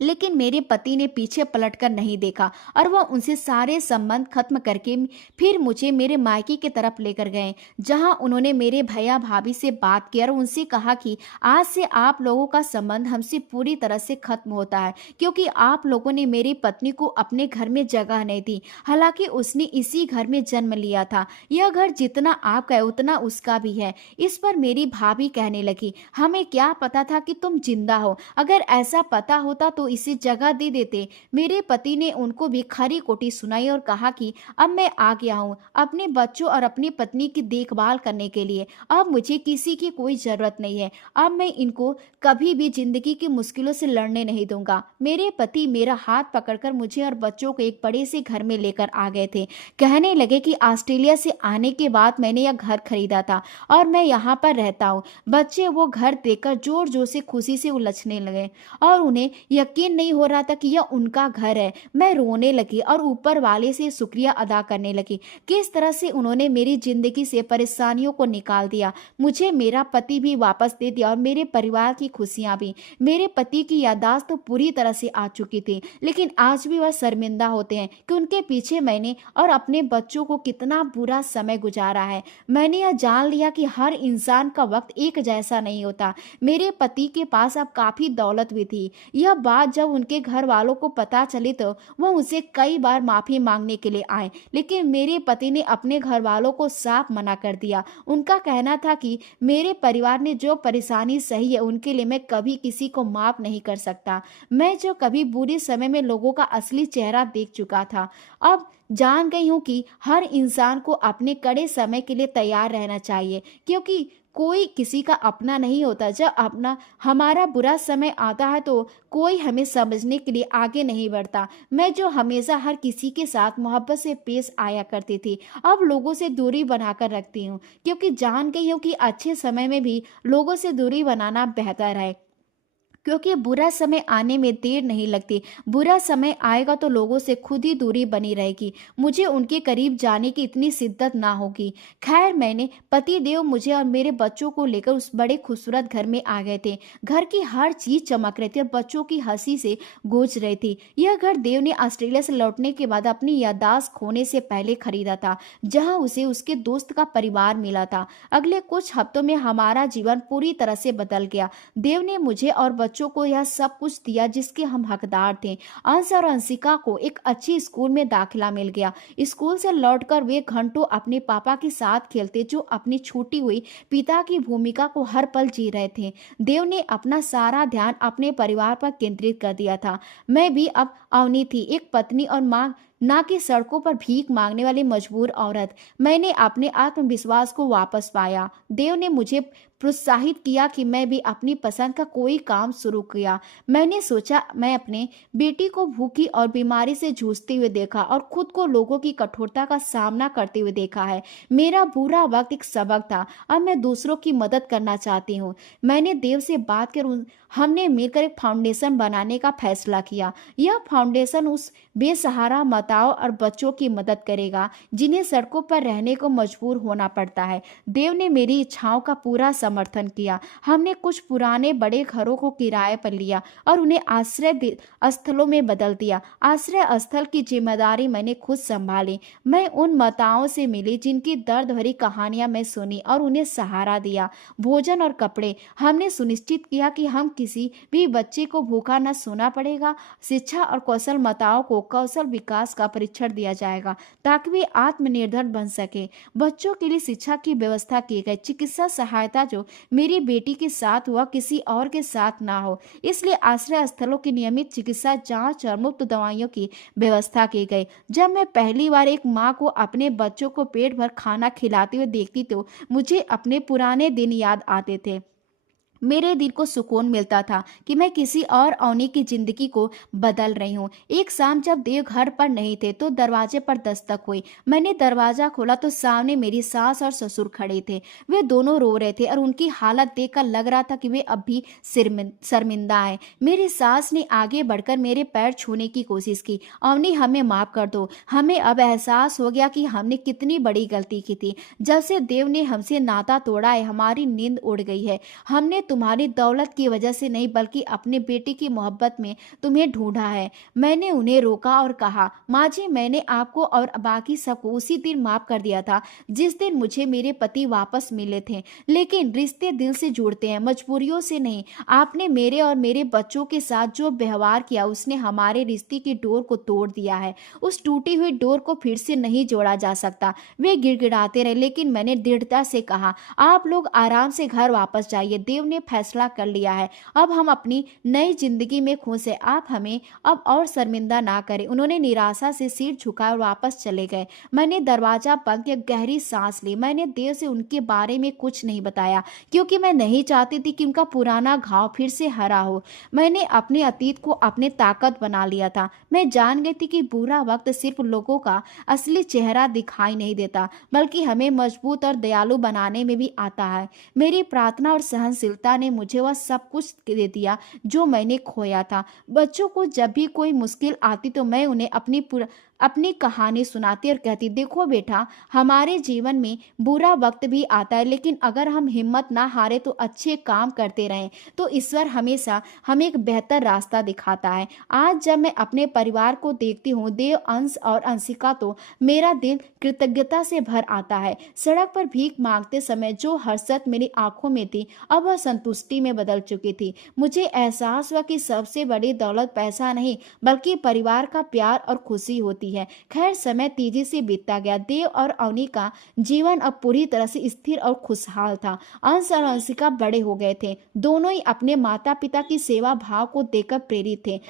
लेकिन मेरे पति ने पीछे पलटकर नहीं देखा और वह उनसे सारे संबंध खत्म करके फिर मुझे मेरे मायके की तरफ लेकर गए, जहां उन्होंने मेरे भैया भाभी से बात की और उनसे कहा कि आज से आप लोगों का संबंध हमसे पूरी तरह से खत्म होता है, क्योंकि आप लोगों ने मेरी पत्नी को अपने घर में जगह नहीं दी। हालांकि उसने इसी घर में जन्म लिया था। यह घर जितना आपका है उतना उसका भी है। इस पर मेरी भाभी कहने लगी, हमें क्या पता था कि तुम जिंदा हो। अगर ऐसा पता होता तो इसे जगह दे देते। मेरे पति ने उनको भी खरी खोटी सुनाई और कहा कि अब मैं आ गया हूँ अपने बच्चों और अपनी पत्नी की देखभाल करने के लिए। अब मुझे किसी की कोई जरूरत नहीं है। अब मैं इनको कभी भी जिंदगी की मुश्किलों से लड़ने नहीं दूंगा। मेरे पति मेरा हाथ पकड़कर मुझे और बच्चों को एक बड़े से घर में लेकर आ गए थे। कहने लगे कि ऑस्ट्रेलिया से आने के बाद मैंने यह घर खरीदा था और मैं यहाँ पर रहता हूँ। बच्चे वो घर देखकर जोर जोर से खुशी से उलझने लगे और उन्हें यकीन नहीं हो रहा था कि यह उनका घर है। मैं रोने लगी और ऊपर वाले से शुक्रिया अदा करने लगी। किस तरह से उन्होंने मेरी जिंदगी से परेशानियों को निकाल दिया। मुझे मेरा पति भी वापस दे दिया और मेरे परिवार की खुशियां भी। मेरे पति की याददाश्त तो पूरी तरह से आ चुकी थी, लेकिन आज भी वह शर्मिंदा होते हैं कि उनके पीछे मैंने और अपने बच्चों को कितना बुरा समय गुजारा है। मैंने यह जान लिया कि हर इंसान का वक्त एक जैसा नहीं होता। मेरे पति के पास अब काफी दौलत भी थी। यह बात जब उनके घर वालों को पता चली तो वह उनसे कई बार माफी मांगने के लिए आए, लेकिन मेरे पति ने अपने घर वालों को साफ मना कर दिया। उनका कहना था कि मेरे परिवार ने जो परेशानी सही है उनके लिए मैं कभी किसी को माफ नहीं कर सकता। मैं जो कभी बुरे समय में लोगों का असली चेहरा देख चुका था, अब जान गई हूँ कि हर इंसान को अपने कड़े समय के लिए तैयार रहना चाहिए, क्योंकि कोई किसी का अपना नहीं होता। जब अपना हमारा बुरा समय आता है तो कोई हमें समझने के लिए आगे नहीं बढ़ता। मैं जो हमेशा हर किसी के साथ मोहब्बत से पेश आया करती थी, अब लोगों से दूरी बनाकर रखती हूँ, क्योंकि जान गई हूँ कि अच्छे समय में भी लोगों से दूरी बनाना बेहतर है, क्योंकि बुरा समय आने में देर नहीं लगती। बुरा समय आएगा तो लोगों से खुद ही दूरी बनी रहेगी। मुझे उनके करीब जाने की इतनी शिद्दत ना होगी। खैर, मैंने पति देव मुझे और मेरे बच्चों को लेकर उस बड़े खूबसूरत घर में आ गए थे। घर की हर चीज चमक रही थी और बच्चों की हंसी से गूंज रही थी। यह घर देव ने ऑस्ट्रेलिया से लौटने के बाद अपनी याददाश्त खोने से पहले खरीदा था, जहाँ उसे उसके दोस्त का परिवार मिला था। अगले कुछ हफ्तों में हमारा जीवन पूरी तरह से बदल गया। देव ने मुझे और बच्चों को यह सब कुछ दिया जिसके हम हकदार थे। अंश और अंशिका को एक अच्छी स्कूल में दाखिला मिल गया। स्कूल से लौटकर वे घंटों अपने पापा के साथ खेलते, जो अपनी छूटी हुई पिता की भूमिका को हर पल जी रहे थे। देव ने अपना सारा ध्यान अपने परिवार पर केंद्रित कर दिया था। मैं भी अब अवनी थी, एक पत्नी और माँ, ना कि सड़कों पर भीख मांगने वाली मजबूर औरत। मैंने अपने आत्मविश्वास को वापस पाया। देव ने मुझे प्रोत्साहित किया कि मैं भी अपनी पसंद का कोई काम शुरू किया। मैंने सोचा, मैं अपने बेटी को भूखी और बीमारी से जूझते हुए देखा और खुद को लोगों की कठोरता का सामना करते हुए देखा है। मेरा बुरा वक्त एक सबक था। अब मैं दूसरों की मदद करना चाहती हूँ। मैंने देव से बात कर हमने मिलकर एक फाउंडेशन बनाने का फैसला किया। यह फाउंडेशन उस बेसहारा माताओं और बच्चों की मदद करेगा जिन्हें सड़कों पर रहने को मजबूर होना पड़ता है। देव ने मेरी इच्छाओं का पूरा समर्थन किया। हमने कुछ पुराने बड़े घरों को किराए पर लिया और उन्हें आश्रय स्थलों में बदल दिया। आश्रय स्थल की जिम्मेदारी मैंने खुद संभाली। मैं उन माताओं से मिली जिनकी दर्द भरी कहानियां मैं सुनी और उन्हें सहारा दिया। भोजन और कपड़े, हमने सुनिश्चित किया कि हम किसी भी बच्चे को भूखा न सोना पड़ेगा। शिक्षा और कौशल माताओं को कौशल विकास का परीक्षण दिया जाएगा ताकि वे आत्मनिर्भर बन सके। बच्चों के लिए शिक्षा की व्यवस्था की गई। चिकित्सा सहायता जो मेरी बेटी के साथ हुआ किसी और के साथ ना हो, इसलिए आश्रय स्थलों की नियमित चिकित्सा जांच और मुफ्त दवाइयों की व्यवस्था की गई। जब मैं पहली बार एक माँ को अपने बच्चों को पेट भर खाना खिलाते हुए देखती तो मुझे अपने पुराने दिन याद आते थे। मेरे दिल को सुकून मिलता था कि मैं किसी और अवनी की जिंदगी को बदल रही हूँ। एक शाम जब देव घर पर नहीं थे तो दरवाजे पर दस्तक हुई। मैंने दरवाजा खोला तो सामने मेरी सास और ससुर खड़े थे। वे दोनों रो रहे थे और उनकी हालत देखकर लग रहा था कि वे अब भी शर्मिंदा है। मेरी सास ने आगे बढ़कर मेरे पैर छूने की कोशिश की। अवनी, हमें माफ कर दो। हमें अब एहसास हो गया कि हमने कितनी बड़ी गलती की थी। जब से देव ने हमसे नाता तोड़ा है, हमारी नींद उड़ गई है। हमने तुम्हारी दौलत की वजह से नहीं बल्कि अपने बेटे की मोहब्बत में तुम्हें ढूंढा है। मैंने उन्हें रोका और कहा, माँ जी, मैंने आपको और बाकी सबको उसी दिन माफ कर दिया था जिस दिन मुझे मेरे पति वापस मिले थे। लेकिन रिश्ते दिल से जुड़ते हैं, मजबूरियों से नहीं। आपने मेरे और मेरे बच्चों के साथ जो व्यवहार किया उसने हमारे रिश्ते की डोर को तोड़ दिया है। उस टूटी हुई डोर को फिर से नहीं जोड़ा जा सकता। वे गिड़गिड़ाते रहे लेकिन मैंने दृढ़ता से कहा, आप लोग आराम से घर वापस जाइए। देव ने फैसला कर लिया है। अब हम अपनी नई जिंदगी में खुश हैं। आप हमें अब और शर्मिंदा ना करें। उन्होंने निराशा से सिर झुकाया और वापस चले गए। मैंने दरवाजा बंद किया, गहरी सांस ली। मैंने देव से उनके बारे में कुछ नहीं बताया क्योंकि मैं नहीं चाहती थी कि उनका पुराना घाव फिर से हरा हो। मैंने अपने अतीत को अपने ताकत बना लिया था। मैं जान गई थी कि बुरा वक्त सिर्फ लोगों का असली चेहरा दिखाई नहीं देता बल्कि हमें मजबूत और दयालु बनाने में भी आता है। मेरी प्रार्थना और सहनशीलता ने मुझे वह सब कुछ दे दिया जो मैंने खोया था। बच्चों को जब भी कोई मुश्किल आती तो मैं उन्हें अपनी कहानी सुनाती और कहती, देखो बेटा, हमारे जीवन में बुरा वक्त भी आता है लेकिन अगर हम हिम्मत ना हारे तो अच्छे काम करते रहें तो ईश्वर हमेशा हमें एक बेहतर रास्ता दिखाता है। आज जब मैं अपने परिवार को देखती हूँ, देव, अंश और अंशिका, तो मेरा दिल कृतज्ञता से भर आता है। सड़क पर भीख मांगते समय जो हसरत मेरी आंखों में थी अब वह संतुष्टि में बदल चुकी थी। मुझे एहसास हुआ कि सबसे बड़ी दौलत पैसा नहीं बल्कि परिवार का प्यार और खुशी होती है। खैर, समय तेजी से बीतता गया। देव और अवनी का जीवन अब पूरी तरह से स्थिर और खुशहाल था। अंश और अंशिका बड़े हो गए थे। दोनों ही अपने माता पिता की सेवा भाव को देखकर प्रेरित थे।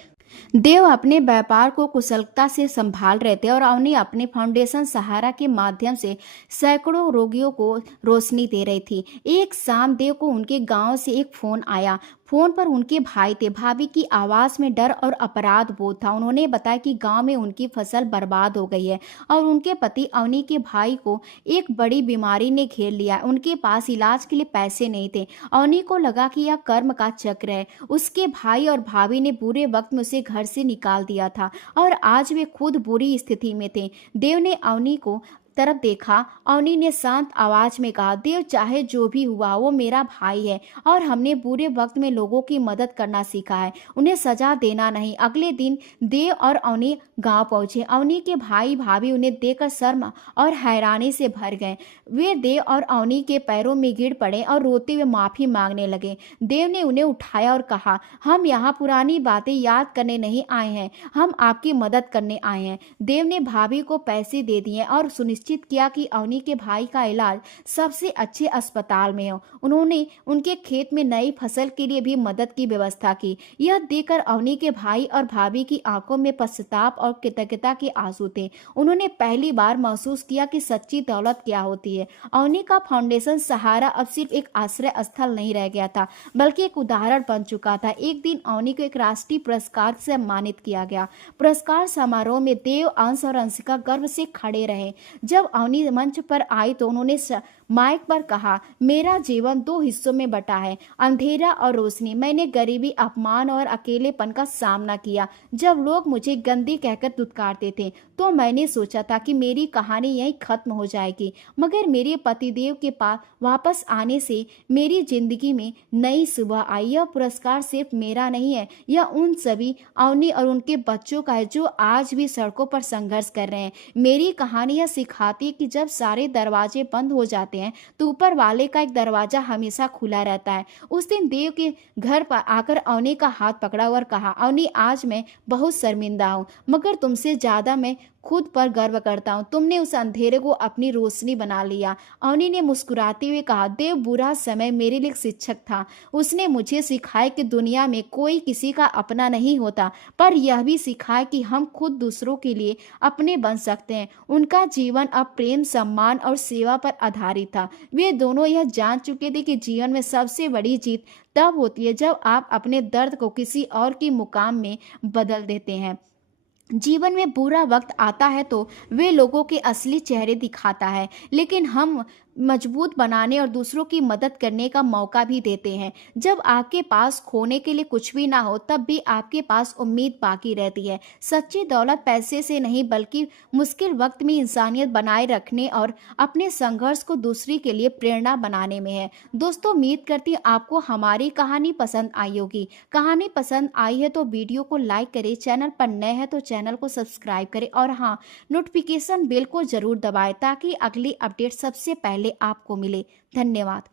देव अपने व्यापार को कुशलता से संभाल रहे थे और अवनी अपने फाउंडेशन सहारा के माध्यम से सैकड़ों रोगियों को रोशनी दे रही थी। एक शाम देव को उनके गांव से एक फोन आया। फोन पर उनके भाई थे। भाभी की आवाज में डर और अपराध बोध था। उन्होंने बताया कि गांव में उनकी फसल बर्बाद हो गई है और उनके पति अवनी के भाई को एक बड़ी बीमारी ने घेर लिया। उनके पास इलाज के लिए पैसे नहीं थे। अवनी को लगा कि यह कर्म का चक्र है। उसके भाई और भाभी ने बुरे वक्त में उसे घर से निकाल दिया था और आज वे खुद बुरी स्थिति में थे। देव ने अवनी को तरफ देखा। अवनी ने शांत आवाज में कहा, देव, चाहे जो भी हुआ वो मेरा भाई है और हमने बुरे वक्त में लोगों की मदद करना सीखा है, उन्हें सजा देना नहीं। अगले दिन देव और अवनी गांव पहुंचे। अवनी के भाई भाभी उन्हें देखकर शर्म और हैरानी से भर गए। वे देव और अवनी के पैरों में गिर पड़े और रोते हुए माफी मांगने लगे। देव ने उन्हें उठाया और कहा, हम यहाँ पुरानी बातें याद करने नहीं आए हैं, हम आपकी मदद करने आए हैं। देव ने भाभी को पैसे दे दिए और सुनिश्चित किया कि अवनी के भाई का इलाज सबसे अच्छे अस्पताल में हो। उन्होंने उनके खेत में नई फसल के लिए भी मदद की व्यवस्था की। यह देखकर अवनी के भाई और भाभी की आंखों में पश्चाताप और कृतज्ञता के आंसू थे। उन्होंने पहली बार महसूस किया कि सच्ची दौलत क्या होती है। अवनी का फाउंडेशन सहारा अब सिर्फ एक आश्रय स्थल नहीं रह गया था बल्कि एक उदाहरण बन चुका था। एक दिन अवनी को एक राष्ट्रीय पुरस्कार से सम्मानित किया गया। पुरस्कार समारोह में देव, अंश और अंशिका गर्व से खड़े रहे। जब अवनी मंच पर आई तो उन्होंने माइक पर कहा, मेरा जीवन दो हिस्सों में बटा है, अंधेरा और रोशनी। मैंने गरीबी, अपमान और अकेलेपन का सामना किया। जब लोग मुझे गंदी कहकर दुत्कारते थे तो मैंने सोचा था कि मेरी कहानी यहीं खत्म हो जाएगी, मगर मेरे पतिदेव के पास वापस आने से मेरी जिंदगी में नई सुबह आई। यह पुरस्कार सिर्फ मेरा नहीं है, यह उन सभी अवनी और उनके बच्चों का है जो आज भी सड़कों पर संघर्ष कर रहे हैं। मेरी कहानी यह सिखाती है कि जब सारे दरवाजे बंद हो जाते हैं तो ऊपर वाले का एक दरवाजा हमेशा खुला रहता है। उस दिन देव के घर पर आकर अवनी का हाथ पकड़ा और कहा, अवनी, आज मैं बहुत शर्मिंदा हूँ मगर तुमसे ज्यादा मैं खुद पर गर्व करता हूँ। तुमने उस अंधेरे को अपनी रोशनी बना लिया। अवनी ने मुस्कुराते हुए कहा, देव, बुरा समय मेरे लिए शिक्षक था। उसने मुझे सिखाया कि दुनिया में कोई किसी का अपना नहीं होता, पर यह भी सिखाया कि हम खुद दूसरों के लिए अपने बन सकते हैं। उनका जीवन अब प्रेम, सम्मान और सेवा पर आधारित साबित था। वे दोनों यह जान चुके थे कि जीवन में सबसे बड़ी जीत तब होती है जब आप अपने दर्द को किसी और की मुकाम में बदल देते हैं। जीवन में बुरा वक्त आता है तो वे लोगों के असली चेहरे दिखाता है, लेकिन हम मजबूत बनाने और दूसरों की मदद करने का मौका भी देते हैं। जब आपके पास खोने के लिए कुछ भी ना हो, तब भी आपके पास उम्मीद बाकी रहती है। सच्ची दौलत पैसे से नहीं, बल्कि मुश्किल वक्त में इंसानियत बनाए रखने और अपने संघर्ष को दूसरी के लिए प्रेरणा बनाने में है। दोस्तों, उम्मीद करती हूँ आपको हमारी कहानी पसंद आई होगी। कहानी पसंद आई है तो वीडियो को लाइक करें, चैनल पर नए हैं तो चैनल को सब्सक्राइब करें और हाँ, नोटिफिकेशन बेल को जरूर दबाएं ताकि अगली अपडेट सबसे पहले आपको मिले। धन्यवाद।